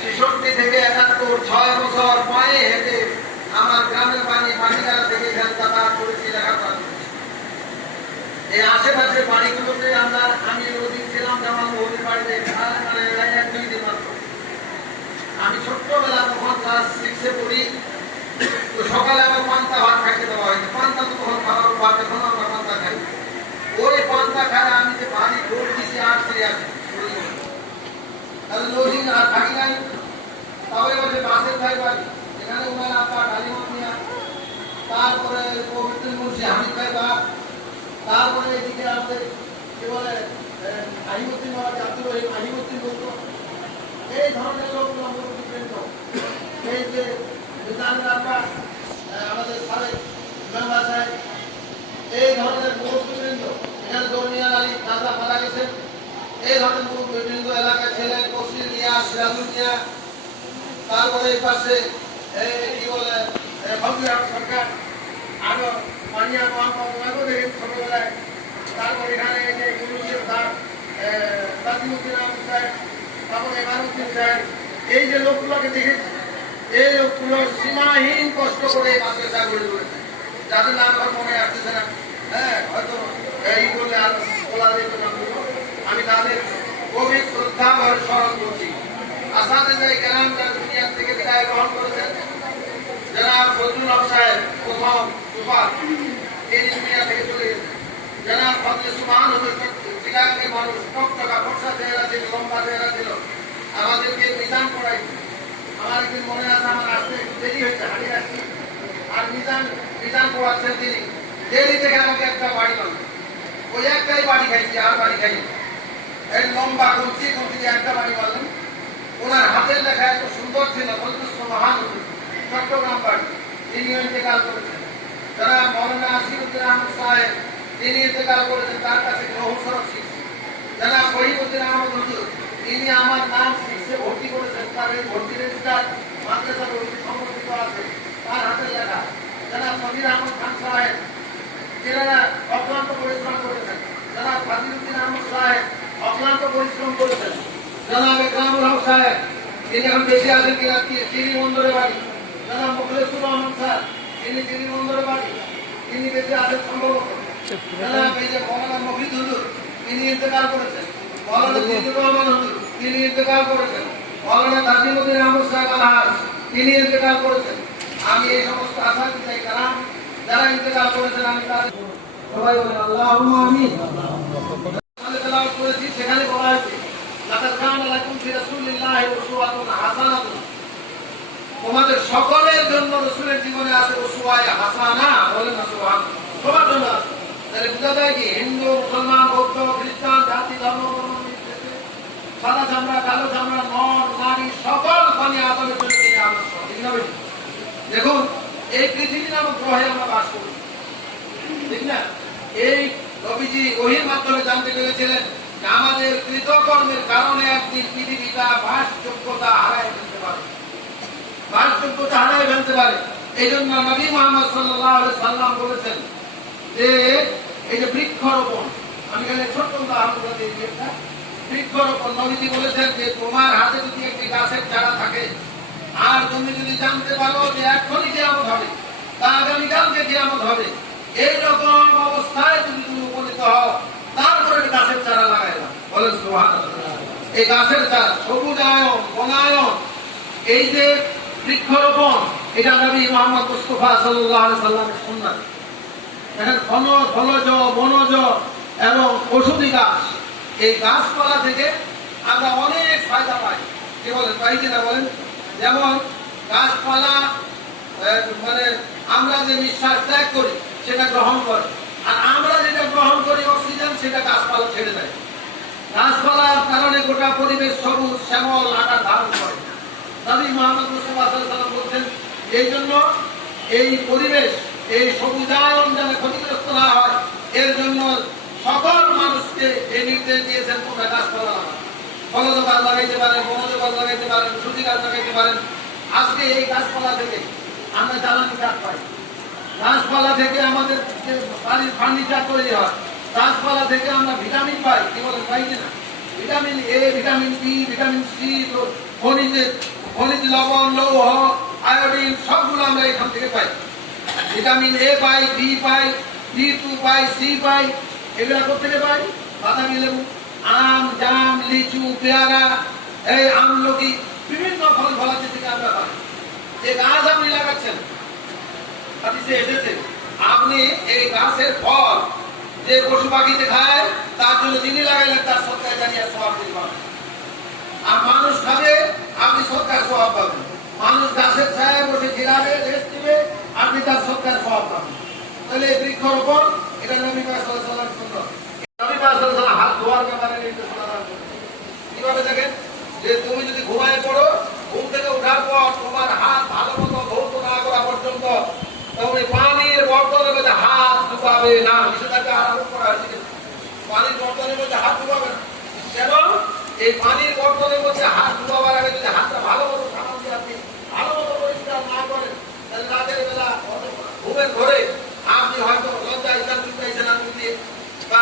66 থেকে 71, 6 বছর পায়ে হেঁটে আমার গ্রামের পানিগাড়া থেকে যাতায়াত করেছি, লেখাপড়া করেছি। এই আশেপাশে বাড়িগুলোতে আমি নদীর ছিলাম, যেমন নদীর বাড়িতে 1-2 দিন মাত্র। আমি ছোট্টবেলা তখন ক্লাস 6-এ পড়ি, তো সকালে আমার পান্তা ভাত খাইতে দেওয়া হয়েছে। পান্তা তো তখন খাবার ভাত, এখন আমরা পান্তা খাই। ওই পান্তা খায় আমি যে বাড়ি ভোট দিচ্ছি আর ফিরে আসি, তাহলে নদী আর থাকি নাই। তবে বলছে বাসের ভাই বাড়ি, এখানে ওনার আপা ডালিমা মিয়া, তারপরে পবিত্র মুন্সি হানিফ ভাই বাপ, তারপরে এদিকে আমাদের কি বলে আহিমুদ্দিন বাবা, আব্দুর রহিম আহিমুদ্দিন বলতো, এই ধরনের লোকগুলো মুরব্বীবৃন্দ, এই যে বিধানের আপা, আমাদের সাবেক মেম্বার সাহেব, এই ধরনের মুরব্বীবৃন্দ, এখানে দৌমিয়ান আলী চাচা মারা গেছেন, এই ধরনের মুরব্বীবৃন্দ এলাকায় ছিলেন, কসির মিয়া, সিরাজুল মিয়া, তারপরে এই পাশে কি বলে ফজলুল সরকার, আরো মানিয়া মোহাম্মদ দেখেন ছোটবেলায়, তারপর এখানে এই যে ইউনুসের স্যার, তাজিমুদ্দিন আহমদ সাহেব, তারপরে এমানুদ্দিন সাহেব, এই যে লোকগুলোকে দেখেছি, এই লোকগুলো সীমাহীন কষ্ট করে এই মাদ্রাসা গড়ে তুলেছে, যাদের নাম আমার মনে আসতেছে না, হ্যাঁ হয়তো এই বলে আর বলা যেত না, আমি তাদের গভীর শ্রদ্ধা ভরে স্মরণ করছি। আসাদে কেরাম যারা দুনিয়া থেকে বিদায় গ্রহণ করেছেন, জনাব ফজলুল হক সাহেব প্রথম সুপার, এই দুনিয়া থেকে চলে গেছেন। জনাব ফজলে সুবহান চিরাগের মানুষ, টকটকা ফর্সা চেহারা ছিল, লম্বা চেহারা ছিল, আমাদেরকে মিজান পড়াইছে। আমার একদিন মনে আছে, আমার আসতে একটু দেরি হয়েছে, হারিয়ে আসছি, আর মিজান পড়াচ্ছেন তিনি। দেরি থেকে আমাকে একটা বাড়ি বানল, ওই একটাই বাড়ি খাইছি, আর বাড়ি খাইনি। এই লম্বা কমছি দিয়ে একটা বাড়ি বানলেন। ওনার হাতের লেখা এত সুন্দর ছিল, মহান চট্টগ্রাম বাড়ি, তিনি ইন্তেকাল করেছেন। যারা মৌলানা আসিরুদ্দিন আহমদ সাহেব, তিনি ইন্তেকাল করেছেন, তার কাছে গ্রহসরক শিখছে। যারা শহীদুদ্দিন আহমদ হুজুর, তিনি আমার নাম শিখছে ভর্তি করেছেন, তার এই ভর্তি রেজিস্টার মাদ্রাসা সংগঠিত আছে, তার হাতের লেখা। যারা সমীর আহমদ খান সাহেব, তেনারা অক্লান্ত পরিশ্রম করেছেন। যারা ফাজিলুদ্দিন আহমদ সাহেব অক্লান্ত পরিশ্রম করেছেন। জনাব একরামুল হক সাহেব, তিনি এখন বেশি আছেন কিনা, চিনি বন্দরে বাড়ি। জনাব মুখলেসুর রহমান স্যার, তিনি চিনি বন্দরে বাড়ি, তিনি বেশি আছেন সম্ভবত। জনাব এই যে মৌলানা মফিদ হুজুর, তিনি ইন্তেকাল করেছেন। মৌলানা জিল্লুর রহমান হুজুর, তিনি ইন্তেকাল করেছেন। মৌলানা তাজিমুদ্দিন আহমদ সাহেব আলহাজ, তিনি ইন্তেকাল করেছেন। আমি এই সমস্ত আসামি চাই কালাম যারা ইন্তেকাল করেছেন, আমি তাদের সবাই বলেন আল্লাহুম্মা আমিন। আমি তেলাওয়াত করেছি, সেখানে বলা হয়েছে লাকাদ কানা লাকুম ফি রাসূলিল্লাহি উসওয়াতুন হাসানাতুন, তোমাদের সকলের জন্য রাসূলের জীবনে আছে উসওয়ায়ে হাসানা। বলেন না সুবহানাল্লাহ, সবার জন্য আছে। তাহলে বোঝা যায় কি হিন্দু, মুসলমান, বৌদ্ধ, খ্রিস্টান, জাতি ধর্ম নির্বিশেষে, সাদা চামড়া, কালো চামড়া, নর নারী, সকল বনি আদমের জন্য তিনি আদর্শ। ঠিক না? দেখুন, এই পৃথিবী নামক গ্রহে আমরা বাস করি, ঠিক না? এই নবীজি ওহীর মাধ্যমে জানতে পেরেছিলেন যে আমাদের কৃতকর্মের কারণে একদিন পৃথিবীটা বাসযোগ্যতা হারায় ফেলতে পারে, বাসযোগ্যতা হারায় ফেলতে পারে। এই জন্য নবী মুহাম্মদ সাল্লাল্লাহু আলাইহি সাল্লাম বলেছেন যে এই যে বৃক্ষরোপণ, আমি এখানে ছোট্ট উদাহরণ করে দিয়েছি একটা। বৃক্ষরোপণ, নবীজি বলেছেন যে তোমার হাতে যদি একটি গাছের চারা থাকে, আর তুমি যদি জানতে পারো যে এখনই কিয়ামত হবে, তা আগামীকালকে কিয়ামত হবে, এইরকম অবস্থায় যদি তুমি উপনীত হও, তারপরে গাছের চারা লাগাইলাম। বলেন সুবহানাল্লাহ। এই গাছের চারা, সবুজায়ন, বনায়ন, এই যে বৃক্ষরোপণ, এটা নবী মুহাম্মদ মুস্তাফা সাল্লাল্লাহু আলাইহি সাল্লামের সুন্নাত। দেখেন, ফলজ, বনজ এবং ঔষধি গাছ, এই গাছপালা থেকে আমরা অনেক ফায়দা পাই। কি বলেন, পাই কিনা বলেন? যেমন গাছপালা মানে আমরা যে নিঃশ্বাস ত্যাগ করি সেটা গ্রহণ করে, আর আমরা যেটা গ্রহণ করি অক্সিজেন, সেটা গাছপালা ছেড়ে দেয়। গাছপালার কারণে গোটা পরিবেশ সবুজ শ্যামল আকার ধারণ করে। নবী মুহাম্মদ মুস্তাফা সাল্লাল্লাহু আলাইহি ওয়াসাল্লাম বলছেন, এই জন্য এই পরিবেশ, এই সবুজায়ন যেন ক্ষতিগ্রস্ত না হয়, এর জন্য সকল মানুষকে এই নির্দেশ দিয়েছেন তোমরা গাছপালা লাগাও। ফলজ গাছ লাগাইতে পারেন, বনজ গাছ লাগাইতে পারেন, সবজি গাছ লাগাইতে পারেন। আজকে এই গাছপালা থেকে আমরা জ্বালানি কাঠ পাই, গাছপালা থেকে আমাদের বাড়ির ফার্নিচার তৈরি হয়, গাছপালা থেকে আমরা ভিটামিন পাই। কি বলেন, পাই কিনা? Vitamin A, vitamin B, vitamin C, খনিজ লবণ, লৌহ, আয়োডিন, সবগুলো আমরা এখান থেকে পাই। ভিটামিন এ পাই, বি পাই, B2 পাই, সি পাই। এগুলা কোথেকে পাই? বাতাবি লেবু, আম, জাম, লিচু, পেয়ারা, এই আমলকি, বিভিন্ন ফল ফলাদি থেকে আমরা পাই। যে গাছ আপনি লাগাচ্ছেন, হাদিসে এসেছে, আপনি এই গাছের ফল যে পশু পাখিতে খায়, তার জন্য যিনি লাগাইলেন তার সদকায় জানিয়ে সওয়াব দিতে পারবেন। আর মানুষ খাবে, আপনি সদকায় সওয়াব পাবেন। মানুষ গাছের ছায়ায় বসে জিরাবে, রেস্ট দিবে, আপনি তার সরকার খাওয়া পাবেন। তাহলে এই বৃক্ষরোপণ এটা নবী পাক সাল্লাল্লাহু আলাইহি ওয়াসাল্লাম সুন্নাত। নবী পাক সাল্লাল্লাহু আলাইহি ওয়াসাল্লাম হাত ধোয়ার ব্যাপারে নির্দেশনা দান করেছেন। কিভাবে দেখেন, যে তুমি যদি ঘুমায় পড়ো, ঘুম থেকে ওঠার পর তোমার হাত ভালো মতো ধৌত না করা পর্যন্ত তুমি পানির বর্তনের মধ্যে হাত ডুবাবে না। নিষেধাজ্ঞা আরোপ করা হয়েছে, পানির বর্তনের মধ্যে হাত ডুবাবে না। কেন? এই পানির বর্তনের মধ্যে হাত ডুবাবার আগে যদি হাতটা ভালো মতো সাবান দিয়ে আপনি ভালো মতো পরিষ্কার না করেন, তাহলে রাতের বেলা ঘুমের ঘরে আপনি হয়তো লজ্জা ইসলাম চুলকাইছেন আঙুল দিয়ে, বা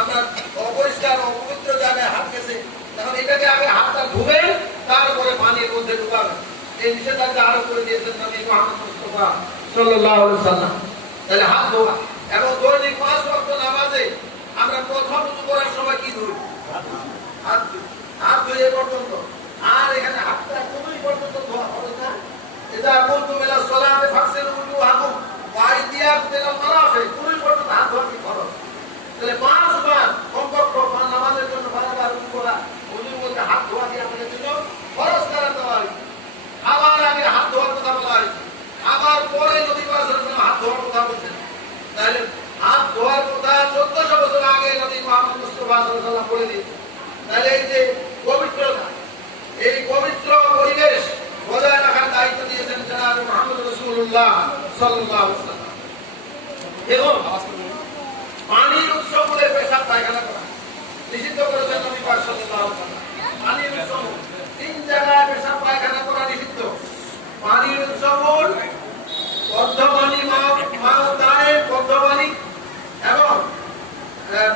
আপনার অপরিষ্কার অপবিত্র জায়গায় হাত গেছে, তখন এটাকে আগে হাতটা ধুবে তারপরে পানির মধ্যে ডুবাবেন। এই নিষেধাজ্ঞা আরোপ করে দিয়েছেন নবী মুহাম্মদ মুস্তাফা সাল্লাল্লাহু আলাইহি ওয়াসাল্লাম। তাহলে হাত ধোয়া এবং দৈনিক 5 ওয়াক্ত নামাজে আমরা প্রথম ওযু করার সময় কি ধুই? হাত ধুয়ে পর্যন্ত। আর এখানে হাতটা কোনই পর্যন্ত ধোয়া হবে না। এটা কুনতুম ইলা সালাতি ফাগসিলু উজুহাকুম ওয়া আইদিয়াকুম ইলাল মারাফিক, কোনই পর্যন্ত হাত ধোয়া কি খরচ। তাহলে 5 বার কমপক্ষে নামাজের জন্য বারবার ওযু করা, ওযুর মধ্যে হাত ধোয়া কি আমাদের জন্য ফরজ করা দেওয়া হয়েছে। খাবার আগে হাত ধোয়ার কথা বলা হয়েছে, খাবার পরে নবী পাক সাল্লাল্লাহু আলাইহি ওয়াসাল্লাম হাত ধোয়ার কথা বলছেন। তাহলে হাত ধোয়ার কথা 1400 বছর আগে নবী মুহাম্মদ মুস্তাফা সাল্লাল্লাহু আলাইহি ওয়াসাল্লাম বলে দিয়েছেন। তাহলে এই যে পবিত্রতা, এই পবিত্র পরিবেশ বজায় রাখার দায়িত্ব দিয়েছেন জনাব মুহাম্মদ রাসূলুল্লাহ সাল্লাল্লাহু আলাইহি ওয়াসাল্লাম। এবং পানির উৎস বলে পেশাব পায়খানা করা নিষিদ্ধ করেছেন নবী পাক সাল্লাল্লাহু আলাইহি ওয়াসাল্লাম। পানির উৎস 3 জায়গায় পেশাব পায়খানা করা নিষিদ্ধ। পানির উৎস বদ্ধপানি, মাওদায়ে বদ্ধপানি এবং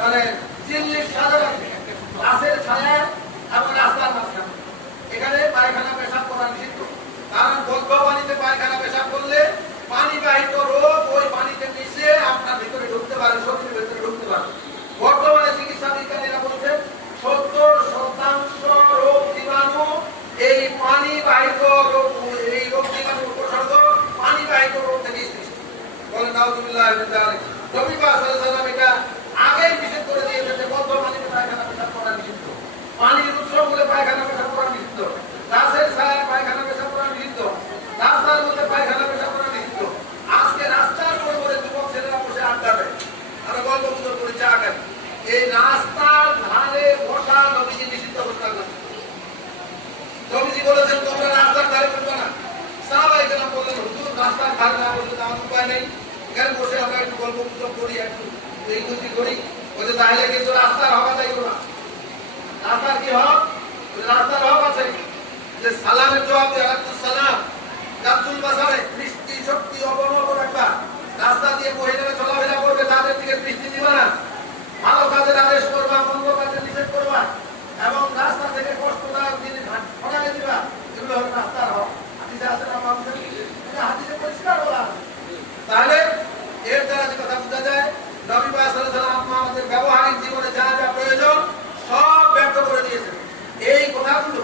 মানে চিল্লির সাধারণ গাছের ছায়ায় এবং রাস্তার মাঝখানে, এখানে পায়খানা পেশাব করা নিষিদ্ধ। কারণ বদ্ধ পানিতে পায়খানা পেশাব করলে পানিবাহিত রোগ ওই পানিতে মিশে আপনার ভিতরে ঢুকতে পারে, শরীরের ভিতরে ঢুকতে পারে। বর্তমানে চিকিৎসা বিজ্ঞানীরা বলছেন 70% রোগ জীবাণু এই পানিবাহিত রোগ, এই রোগ জীবাণু উপসর্গ পানিবাহিত রোগ থেকে সৃষ্টি। বলেন নাউযুবিল্লাহ মিন যালিক। নবী পাক সাল্লাল্লাহু আলাইহি ওয়াসাল্লাম এটা আগেই নিষেধ করে দিয়েছেন যে বদ্ধ পানিতে পায়খানা পেশাব করা নিষিদ্ধ, পানির উৎস বলে পায়খানা পেশাব করা নিষিদ্ধ, গাছের ছায়ায় পায়খানা পেশাব করা নিষিদ্ধ, রাস্তার মধ্যে পায়খানা পেশাব করা নিষিদ্ধ। আজকে রাস্তার উপরে যুবক ছেলেরা বসে আড্ডা দেয়, আমরা গল্প গুজব করে চা খাই, এই রাস্তার ধারে বসা নবীজি নিষিদ্ধ ঘোষণা করেছেন। নবীজি বলেছেন তোমরা রাস্তার ধারে বসবে না। সাহাবায়ে কেরাম বললেন হুজুর রাস্তার ধারে না বসলে তো আমার উপায় নেই, এখানে বসে আমরা একটু গল্প গুজব করি, একটু এই বুদ্ধি করি। বলছে তাহলে কিন্তু রাস্তার হক আদায় করো না। রাস্তার কি হক? রাস্তার হক আছে যে সালামের জবাব দিয়ে রাখতো সালাম, গাতুল বাসারে দৃষ্টি শক্তি অবনত রাখবা। রাস্তা দিয়ে মহিলারা চলাফেরা করবে, তাদের দিকে দৃষ্টি দিবা না। ভালো কাজের আদেশ করবা, মন্দ কাজের নিষেধ করবা এবং রাস্তা থেকে কষ্টদায়ক জিনিস সরাই দিবা। এগুলো হলো রাস্তার হক। হাদিসে আছে না মানুষের, এটা হাদিসে পরিষ্কার বলা। তাহলে এর দ্বারা যে কথা বোঝা যায় নবী পাক সাল্লাল্লাহু আলাইহি ওয়াসাল্লাম আমাদের ব্যবহারিক জীবনে যা যা প্রয়োজন সব ব্যক্ত করে দিয়েছেন। এই কথাগুলো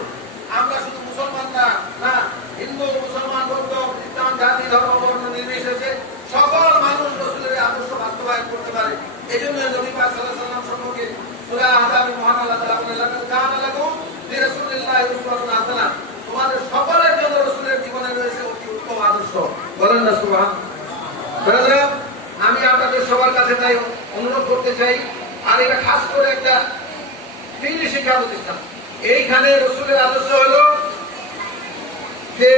আমরা শুধু মুসলমানরা না, হিন্দু, মুসলমান, বৌদ্ধ, খ্রিস্টান, জাতি, ধর্ম, বর্ণ নির্বিশেষে সকল মানুষ রাসূলের আদর্শ বাস্তবায়ন করতে পারে। এই জন্য নবী পাক সাল্লাল্লাহু আলাইহি ওয়াসাল্লাম সম্পর্কে সূরা আহজাবে মহান আল্লাহ তাআলা বলেন লাকাদ কানা লাকুম ফি রাসূলিল্লাহি উসওয়াতুন হাসানাহ, তোমাদের সকলের জন্য রাসূলের জীবনে রয়েছে অতি উত্তম আদর্শ। বলেন না সুবহানাল্লাহ। আমি আপনাদের সবার কাছে তাই অনুরোধ করতে চাই, আর এটা খাস করে একটা দিনী শিক্ষা প্রতিষ্ঠান, এইখানে রাসূলের আদর্শ হলো যে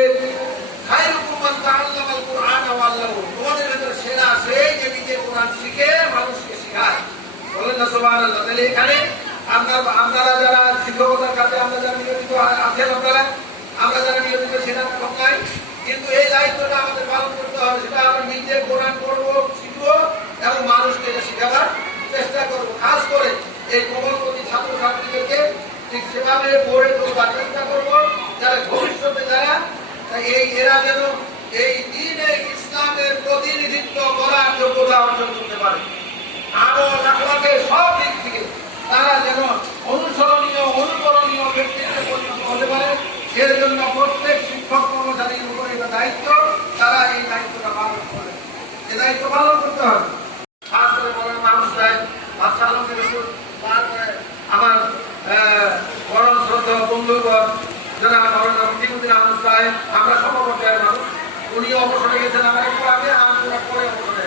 খায়রুকুম মান তাআল্লামাল কুরআন ওয়া আল্লামাহু, তোমাদের ভিতরে সেরা সেই যে নিজে কোরআন শিখে মানুষকে শেখায়। বলেন না সুবহানাল্লাহ। তাহলে এখানে আপনারা যারা শিক্ষকতার কাজে আমরা যারা নিয়োজিত আছেন, আমরা যারা নিয়োজিত সেটা নাই, কিন্তু এই দায়িত্বটা আমাদের পালন করতে হবে। সেটা আমরা নিজে কোরআন পড়বো, শিখবো এবং মানুষকে এটা শেখাবার চেষ্টা করবো। খাস করে এই প্রবলপতি ছাত্রছাত্রীদেরকে ঠিক সেভাবে পড়ে তোলবার চেষ্টা করবো, যারা ভবিষ্যতে যারা এরা যেন এই দ্বীনে ইসলামের প্রতিনিধিত্ব করার যোগ্যতা অর্জন করতে পারে। আমল আখলাকে সব দিক থেকে তারা যেন অনুসরণীয়, অনুকরণীয় ব্যক্তিত্বে পরিণত হতে পারে। এর জন্য প্রত্যেক শিক্ষক কর্মচারীর উপর এটা দায়িত্ব, তারা এই দায়িত্বটা পালন করে। এই দায়িত্ব পালন করতে হবে। খাস করে বড় মানুষ সাহেব, বাদশাহ আলমগীর হুজুর, তারপরে আমার পরম শ্রদ্ধা বন্ধুগণ, যারা মুক্তিমুদ্দিন আহমদ সাহেব, আমরা সর্বপর্যায়ের মানুষ, উনি অবসরে গেছেন আমার একটু আগে, আমরা পরে অবসরে।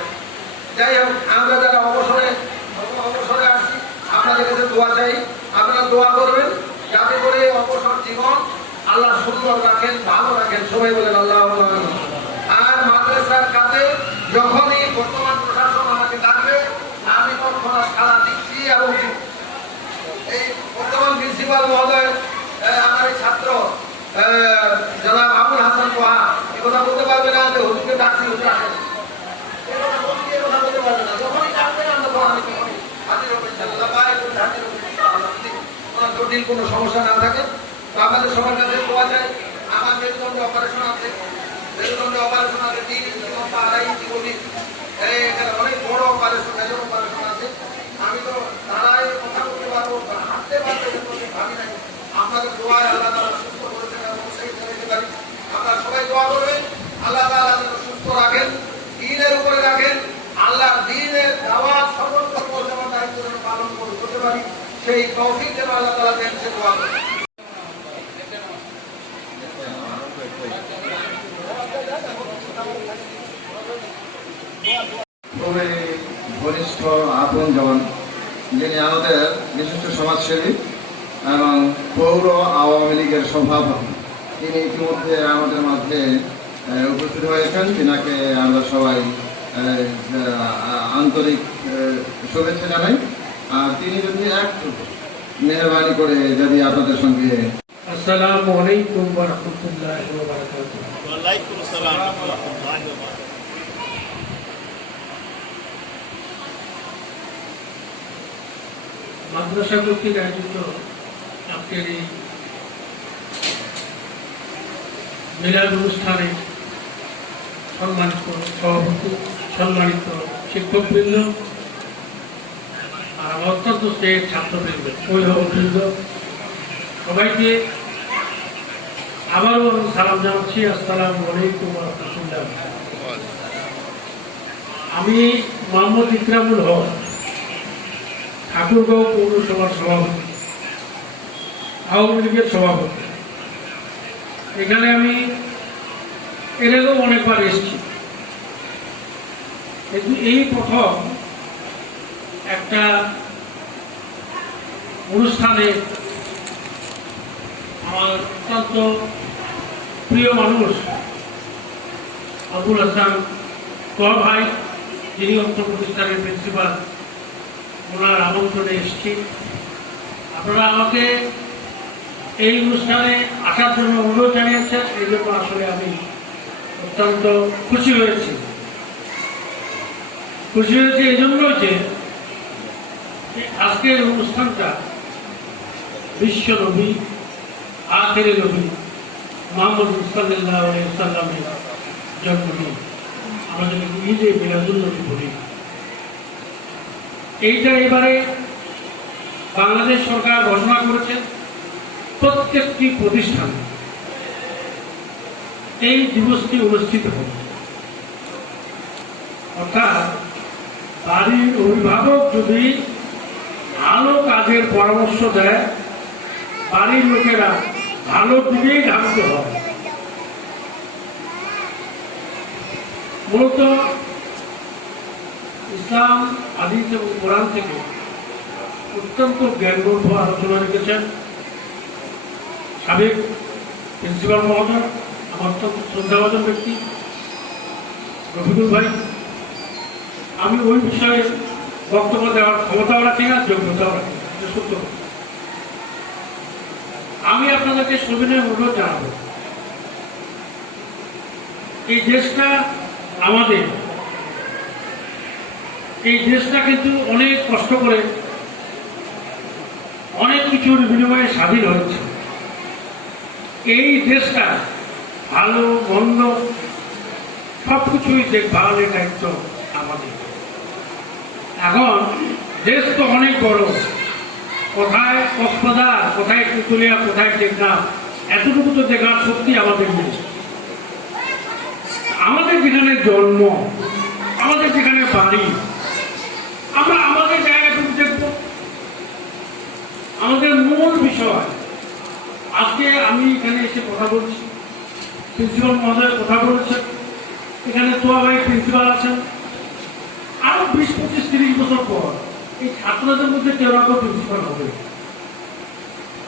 যাই হোক, আমরা যারা অবসরে আসছি, আপনাদের কাছে দোয়া চাই, আপনারা দোয়া করবেন যাতে করে অবসর জীবন আল্লাহ সুন্দর রাখেন, ভালো রাখেন, সবাই বলেন আল্লাহ। আর মাদ্রাসার কাজে যখনই বর্তমান প্রশাসন আমাকে ডাকবে, আমি তখন সারা দিচ্ছি। এবং এই বর্তমান প্রিন্সিপাল মহোদয়, আমার এই ছাত্র জনাব আবুল হাসান পোহা এ কথা বলতে পারবে না যে হুজুরকে ডাকছি, হুজুর আসেন, এ কথা বলতে পারবে না। যখনই ডাকবে না, তখন আমি তখনই হাজির হবো ইনশাআল্লাহ। হাজির হবো ইনশাআল্লাহ, যদি কোনো জটিল কোনো সমস্যা না থাকে। তো আমাদের সবার কাছে পাওয়া যায়, আমার মেরুদণ্ড অপারেশন আছে, 3 ইঞ্চি লম্বা, 2.5 ইঞ্চি গভীর, এখানে অনেক বড় অপারেশন, মেজর অপারেশন আছে। আমি তো দাঁড়ায় কথা বলতে পারবো, হাঁটতে পারবো, ভাবি নাই। আপনাদের দোয়ায় আল্লাহ তাআলা সুস্থ করেছেন এবং সেই চালাতে পারি। আপনারা সবাই দোয়া করবেন, আল্লাহ তাআলা যেন সুস্থ রাখেন, দ্বীনের উপরে রাখেন, আল্লাহর দ্বীনের দাওয়াত সর্বোচ্চ পর্যায়ে দায়িত্ব যেন পালন করতে পারি, সেই তৌফিক যেন আল্লাহ তাআলা দেন, সে দোয়া করি। খুবই ঘনিষ্ঠ আপনজন, যিনি আমাদের বিশিষ্ট সমাজসেবী এবং পৌর আওয়ামী লীগের সভাপতি, তিনি ইতিমধ্যে আমাদের মাঝে উপস্থিত হয়েছেন। তিনাকে আমরা সবাই আন্তরিক শুভেচ্ছা জানাই। আর তিনি যদি একটু মেহরবানি করে যদি আপনাদের সঙ্গে। আসসালামু আলাইকুম ওয়া রাহমাতুল্লাহি ওয়া বারাকাতুহু। ওয়ালাইকুম আসসালাম ওয়া রাহমাতুল্লাহি ওয়া বারাকাতুহু। মাদ্রাসা কর্তৃক আয়োজিত আজকের এই মিলাদ অনুষ্ঠানে সম্মানিত সভাপতি, সম্মানিত শিক্ষকবৃন্দ, আর অত্যন্ত শ্রেয়ের ছাত্রবৃন্দ, অভিভাবকবৃন্দ, সবাইকে আবারও আমি সালাম জানাচ্ছি। আসসালামু আলাইকুম ওয়া রাহমাতুল্লাহ। আমি মোহাম্মদ ইকরামুল হক, ঠাকুরগাঁও পৌরসভার সভাপতি, আওয়ামী লীগের সভাপতি। এখানে আমি এর আগেও অনেকবার এসেছি, কিন্তু এই প্রথম একটা অনুষ্ঠানে আমার অত্যন্ত প্রিয় মানুষ আবুল হাসান তোহা ভাই, যিনি অত্র প্রতিষ্ঠানের প্রিন্সিপাল, ওনার আমন্ত্রণে এসেছি। আপনারা আমাকে এই অনুষ্ঠানে আসার জন্য অনুরোধ জানিয়েছেন, এই জন্য আসলে আমি অত্যন্ত খুশি হয়েছি। এই জন্য যে আজকের অনুষ্ঠানটা বিশ্ব নবী, আখেরে নবী মুহাম্মদ সাল্লাল্লাহু আলাইহি ওয়াসাল্লামের জন্মদিন, আমরা যেটাকে ঈদে মিলাদুন নবী বলি। এইটা এবারে বাংলাদেশ সরকার ঘোষণা করেছে প্রত্যেকটি প্রতিষ্ঠানে এই দিবসটি অনুষ্ঠিত হবে। অর্থাৎ বাড়ির অভিভাবক যদি ভালো কাজের পরামর্শ দেয়, বাড়ির লোকেরা ভালো দিকেই ধাবিত হবে। মূলত ইসলাম, হাদিস এবং কোরআন থেকে অত্যন্ত জ্ঞানগর্ভ আলোচনা রেখেছেন সাবেক প্রিন্সিপাল মহোদয়, আমার অত্যন্ত শ্রদ্ধাভাজন ব্যক্তি রফিকুল ভাই। আমি ওই বিষয়ে বক্তব্য দেওয়ার ক্ষমতাও রাখি না, যোগ্যতাও রাখি না, এটা সত্য কথা। আমি আপনাদেরকে সবিনয় অনুরোধ জানাবো, এই দেশটা আমাদের, এই দেশটা কিন্তু অনেক কষ্ট করে অনেক কিছুর বিনিময়ে স্বাধীন হয়েছে। এই দেশটা ভালো মন্দ সবকিছুই দেখভালের দায়িত্ব আমাদের। এখন দেশ তো অনেক বড়, কোথায় কক্সবাজার, কোথায় পুতুলিয়া, কোথায় টেকনাফ, এতটুকু তো দেখার শক্তি আমাদের নেই। আমাদের যেখানে জন্ম, আমাদের যেখানে বাড়ি, আমরা আমাদের জায়গাটুকু দেখব। আমাদের মূল বিষয় আজকে আমি এখানে এসে কথা বলছি, প্রিন্সিপাল মহোদয় কথা বলেছেন, এখানে তোয়া ভাই প্রিন্সিপাল আছেন। আরো 20, 25, 30 বছর পর এই ছাত্রদের মধ্যে কেউ না কেউ প্রিন্সিপাল হবে,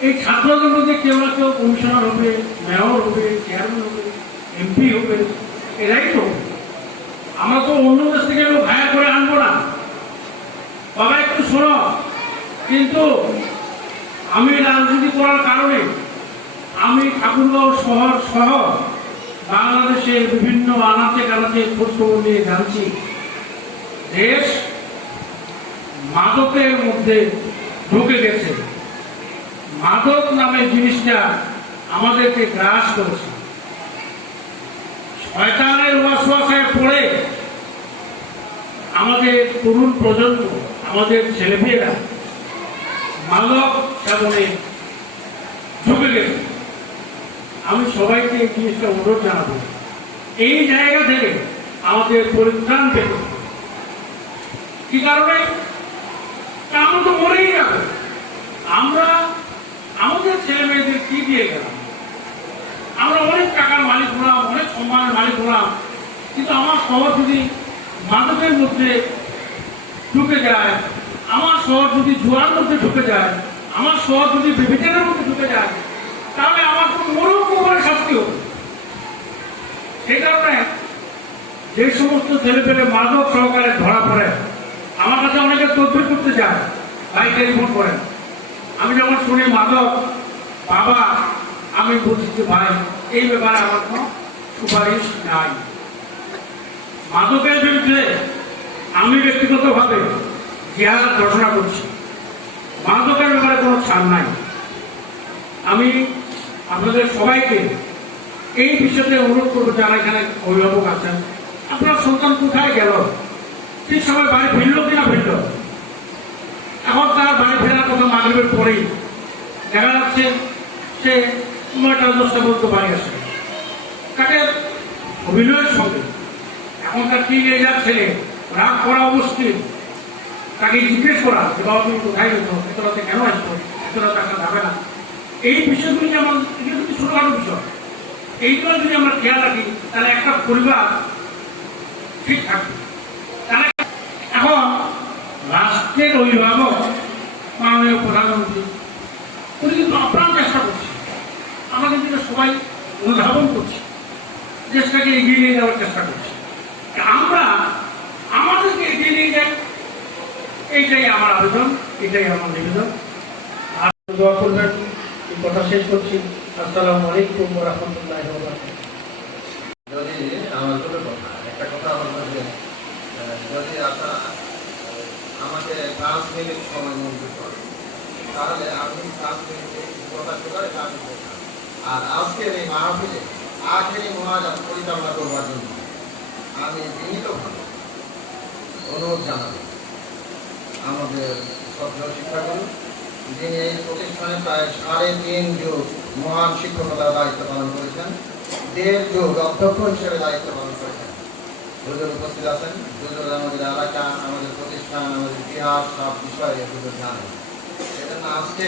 এই ছাত্রদের মধ্যে কেউ না কেউ কমিশনার হবে, মেয়র হবে, চেয়ারম্যান হবে, এমপি হবে, এরাই তো। আমরা তো অন্য দেশ থেকে লোক হায়ার করে আনবো না। বাবা একটু শোনো, কিন্তু আমি রাজনীতি করার কারণে আমি ঠাকুরগাঁও শহর সহ বাংলাদেশের বিভিন্ন আনাচে কানাচে খোঁজখবর নিয়ে জানছি দেশ মাদকের মধ্যে ঢুকে গেছে। মাদক নামে জিনিসটা আমাদেরকে গ্রাস করেছে। শয়তানের ওয়াসওয়াসায় পড়ে আমাদের তরুণ প্রজন্ম, আমাদের ছেলেমেয়েরা মাদক সেবনে ঢুকে গেছে। আমি সবাইকে এই জিনিসটা অনুরোধ জানাবো, এই জায়গা থেকে আমাদের পরিত্রাণ পেতে। কি কারণে? আমরা তো মরেই যাবো। আমরা আমাদের ছেলে মেয়েদের কি দিয়ে গেলাম? আমরা অনেক টাকার মালিক হলাম, অনেক সম্মানের মালিক হলাম, কিন্তু আমার শহর যদি মাদকের মধ্যে ঢুকে যায়, আমার শহর যদি জুয়ার মধ্যে ঢুকে যায়, আমার শহর যদি বিবেচনার মধ্যে ঢুকে যায়, তাহলে আমার তো মরণ করে শাস্তি হবে। সেই কারণে যে সমস্ত ছেলে পেলে মাদক সহকারে ধরা পড়ে, আমার কাছে অনেকে তদবির করতে যায়, ভাই টেলিফোন করেন। আমি যখন শুনি মাদক, বাবা আমি বলছি যে ভাই এই ব্যাপারে আমার কোনো সুপারিশ নাই। মাদকের বিরুদ্ধে আমি ব্যক্তিগতভাবে জিহাদ ঘোষণা করছি। মাদকের ব্যাপারে কোনো ছাড় নাই। আমি আপনাদের সবাইকে এই বিষয়তে অনুরোধ করবো, যারা এখানে অভিভাবক আছেন, আপনার সন্তান কোথায় গেল, ঠিক সময় বাড়ি ফিরল কিনা ফিরল। এখন তার বাড়ি ফেরার কথা মাগরিবের পরেই দেখা যাচ্ছে সে 9টা 10টা পর্যন্ত বাড়ি আসে, তাকে অভিনয়ের সঙ্গে। এখনকার টিনেজার ছেলে রাগ করা মুশকিল, তাকে জিজ্ঞেস করা যে বাবা তুমি কোথায় গেছো, এত রাতে কেন আসছো, এত রাতে আসা যাবে না। এই বিষয়গুলি যেমন এগুলো কিন্তু ছোটখাটো বিষয়, এইগুলো যদি আমরা খেয়াল রাখি তাহলে একটা পরিবার ঠিক থাকবে। তাহলে এখন রাষ্ট্রের অভিভাবক মাননীয় প্রধানমন্ত্রী উনি কিন্তু আপ্রাণ চেষ্টা করছে, আমরা কিন্তু সবাই অনুধাবন করছি, দেশটাকে এগিয়ে নিয়ে যাওয়ার চেষ্টা করছি। আমরা আমাদেরকে এগিয়ে নিয়ে যাই, এইটাই আমার আবেদন, এটাই আমার নিবেদন। আর দোয়া করবেন। এই কথা শেষ করছি। আসসালামু আলাইকুম ওয়া রাহমাতুল্লাহি ওয়া বারাকাতুহু। যদি আমার দুটো কথা, একটা কথা আমার কাছে, যদি আপনারা আমাকে 5 মিনিট সময় মঞ্জুর করেন, তাহলে আমি 5 মিনিটে কথা শোনার কাজ করব। আর আজকের এই মাহফিলে আখেরি মুনাজাত পরিচালনা করবার জন্য আমি বিনীতভাবে অনুরোধ জানাবো আমাদের শ্রদ্ধেয় শিক্ষাগুরু, যিনি এই প্রতিষ্ঠানে প্রায় 3.5 যুগ মহান শিক্ষকতার দায়িত্ব পালন করেছেন, 1.5 যুগ অধ্যক্ষ হিসেবে দায়িত্ব পালন করেছেন। হুজুর উপস্থিত আছেন। হুজুর আমাদের এলাকা, আমাদের প্রতিষ্ঠান, আমাদের ইতিহাস সব বিষয়ে হুজুর জানেন। সেজন্য আজকে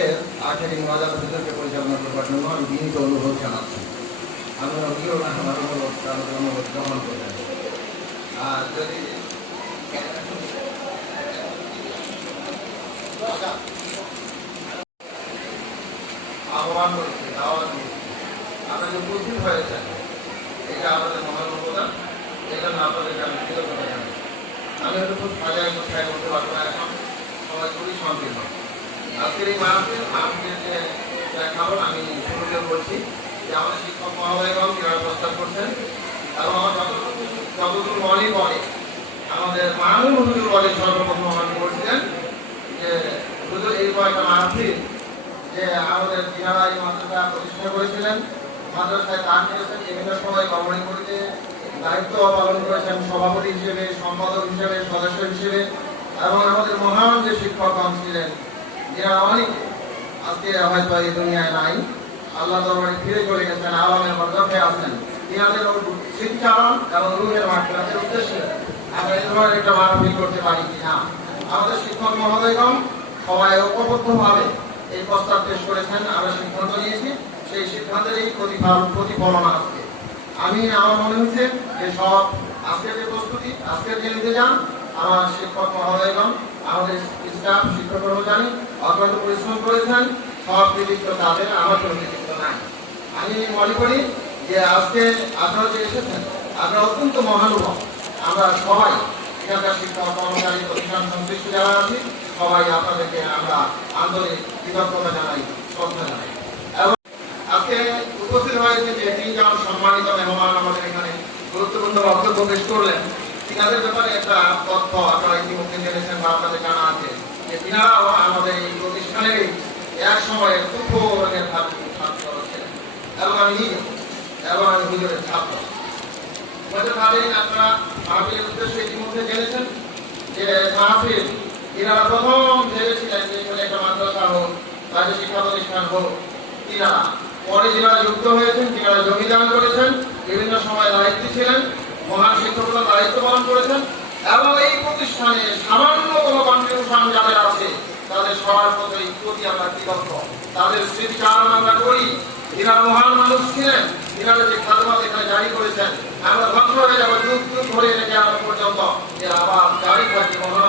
আখেরি মুনাজাত হুজুরকে পরিচালনা করবার জন্য আমি বিনীত অনুরোধ জানাচ্ছি। আমি হুজুর আমার অনুরোধ গ্রহণ করবেন। আর যদি আহ্বান করছি, দাওয়াত দিচ্ছি, আপনাদের উপস্থিত হয়েছেন, এটা আমাদের মহানুভবতা। এই জন্য আপনাদেরকে আমি কৃতজ্ঞতা জানাই। আমি হয়তো খুব সাজায় কোথায় বলতে পারবো না, এখন সবাই খুবই সংকীর্ণ। আজকের এই মাহফিলের যে খাবার আমি শুরুতে বলছি যে আমাদের শিক্ষক মহোদয়গণ কীভাবে প্রস্তাব করছেন, এবং আমার যতদূর মনে পড়ে আমাদের মাননীয় হুজুর বলে সর্বপ্রথম আমাকে বলছিলেন যে হুজুর এই কয়েকটা মাহফিল যে আমাদের যিনারা এই মাদ্রাসা প্রতিষ্ঠা করেছিলেন, মাদ্রাসায় দান করেছেন, বিভিন্ন সময় গভর্নিং কমিটিতে দায়িত্ব পালন করেছেন, সভাপতি হিসেবে, সম্পাদক হিসেবে, সদস্য হিসেবে, এবং আমাদের মহান যে শিক্ষকগণ ছিলেন, যারা অনেকে আজকে হয়তো এই দুনিয়ায় নাই, আল্লাহ দরবারে ফিরে চলে গেছেন, আলমের বরজাখে আছেন, তিনাদের শিক্ষারণ এবং রুহের মাঠের উদ্দেশ্যে আমরা এই ধরনের একটা মাহফিল করতে পারি কিনা। আমাদের শিক্ষক মহোদয়গণ সবাই ঐক্যবদ্ধভাবে এই প্রস্তাব পেশ করেছেন, আমরা সিদ্ধান্ত নিয়েছি সেই সিদ্ধান্তেরই প্রতিফলন আজকে। আমার মনে হচ্ছে যে সব আজকের যে প্রস্তুতি, আজকের যে ইন্তজাম, আমার শিক্ষক মহোদয়গণ, আমাদের স্টাফ, শিক্ষক কর্মচারী অত্যন্ত পরিশ্রম করেছেন। সব কৃতিত্ব তাদের, আমার কোনো কৃতিত্ব নাই। আমি মনে করি যে আজকে আপনারা যে এসেছেন, আপনারা অত্যন্ত মহানুভব। আমরা সবাই এখানকার শিক্ষক কর্মচারী, প্রতিষ্ঠান সংশ্লিষ্ট যারা আছি, সবাই আপনাদেরকে আমরা আন্তরিক কৃতজ্ঞতা জানাই, শ্রদ্ধা জানাই। এবং আজকে উপস্থিত হয়েছে যে তিনজন সম্মানিত মেহমান আমাদের এখানে গুরুত্বপূর্ণ বক্তব্য পেশ করলেন, তিনাদের ব্যাপারে একটা তথ্য আপনারা ইতিমধ্যে জেনেছেন বা আপনাদের জানা আছে যে তিনারাও আমাদের এই প্রতিষ্ঠানের এক সময়ের তুফানের ছাত্র ছিলেন এবং আমি হুজুরের ছাত্র। আপনারা মাহফিলের উদ্দেশ্যে ইতিমধ্যে জেনেছেন যে মাহফিল তিনারা প্রথম ভেবেছিলেন যে এখানে একটা মাদ্রাসা হোক, রাজ্য শিক্ষা প্রতিষ্ঠান হোক। তিনারা পরে যিনারা যুক্ত হয়েছেন, তিনারা জমিদান করেছেন, বিভিন্ন সময় দায়িত্বে ছিলেন, মহান শিক্ষকতার দায়িত্ব পালন করেছেন এবং এই প্রতিষ্ঠানে সামান্যতম কন্ট্রিবিউশন যাদের আছে তাদের সবার প্রতি আমরা কৃতজ্ঞ। তাদের স্মৃতিচারণ আমরা করি। তিনারা মহান মানুষ ছিলেন, তিনারা যে খাদমাত এখানে জারি করেছেন, আমরা ধ্বংস হয়ে যাবো যুগ যুগ ধরে রেখে আনা পর্যন্ত এরা আবার জারি থাকবে। মহান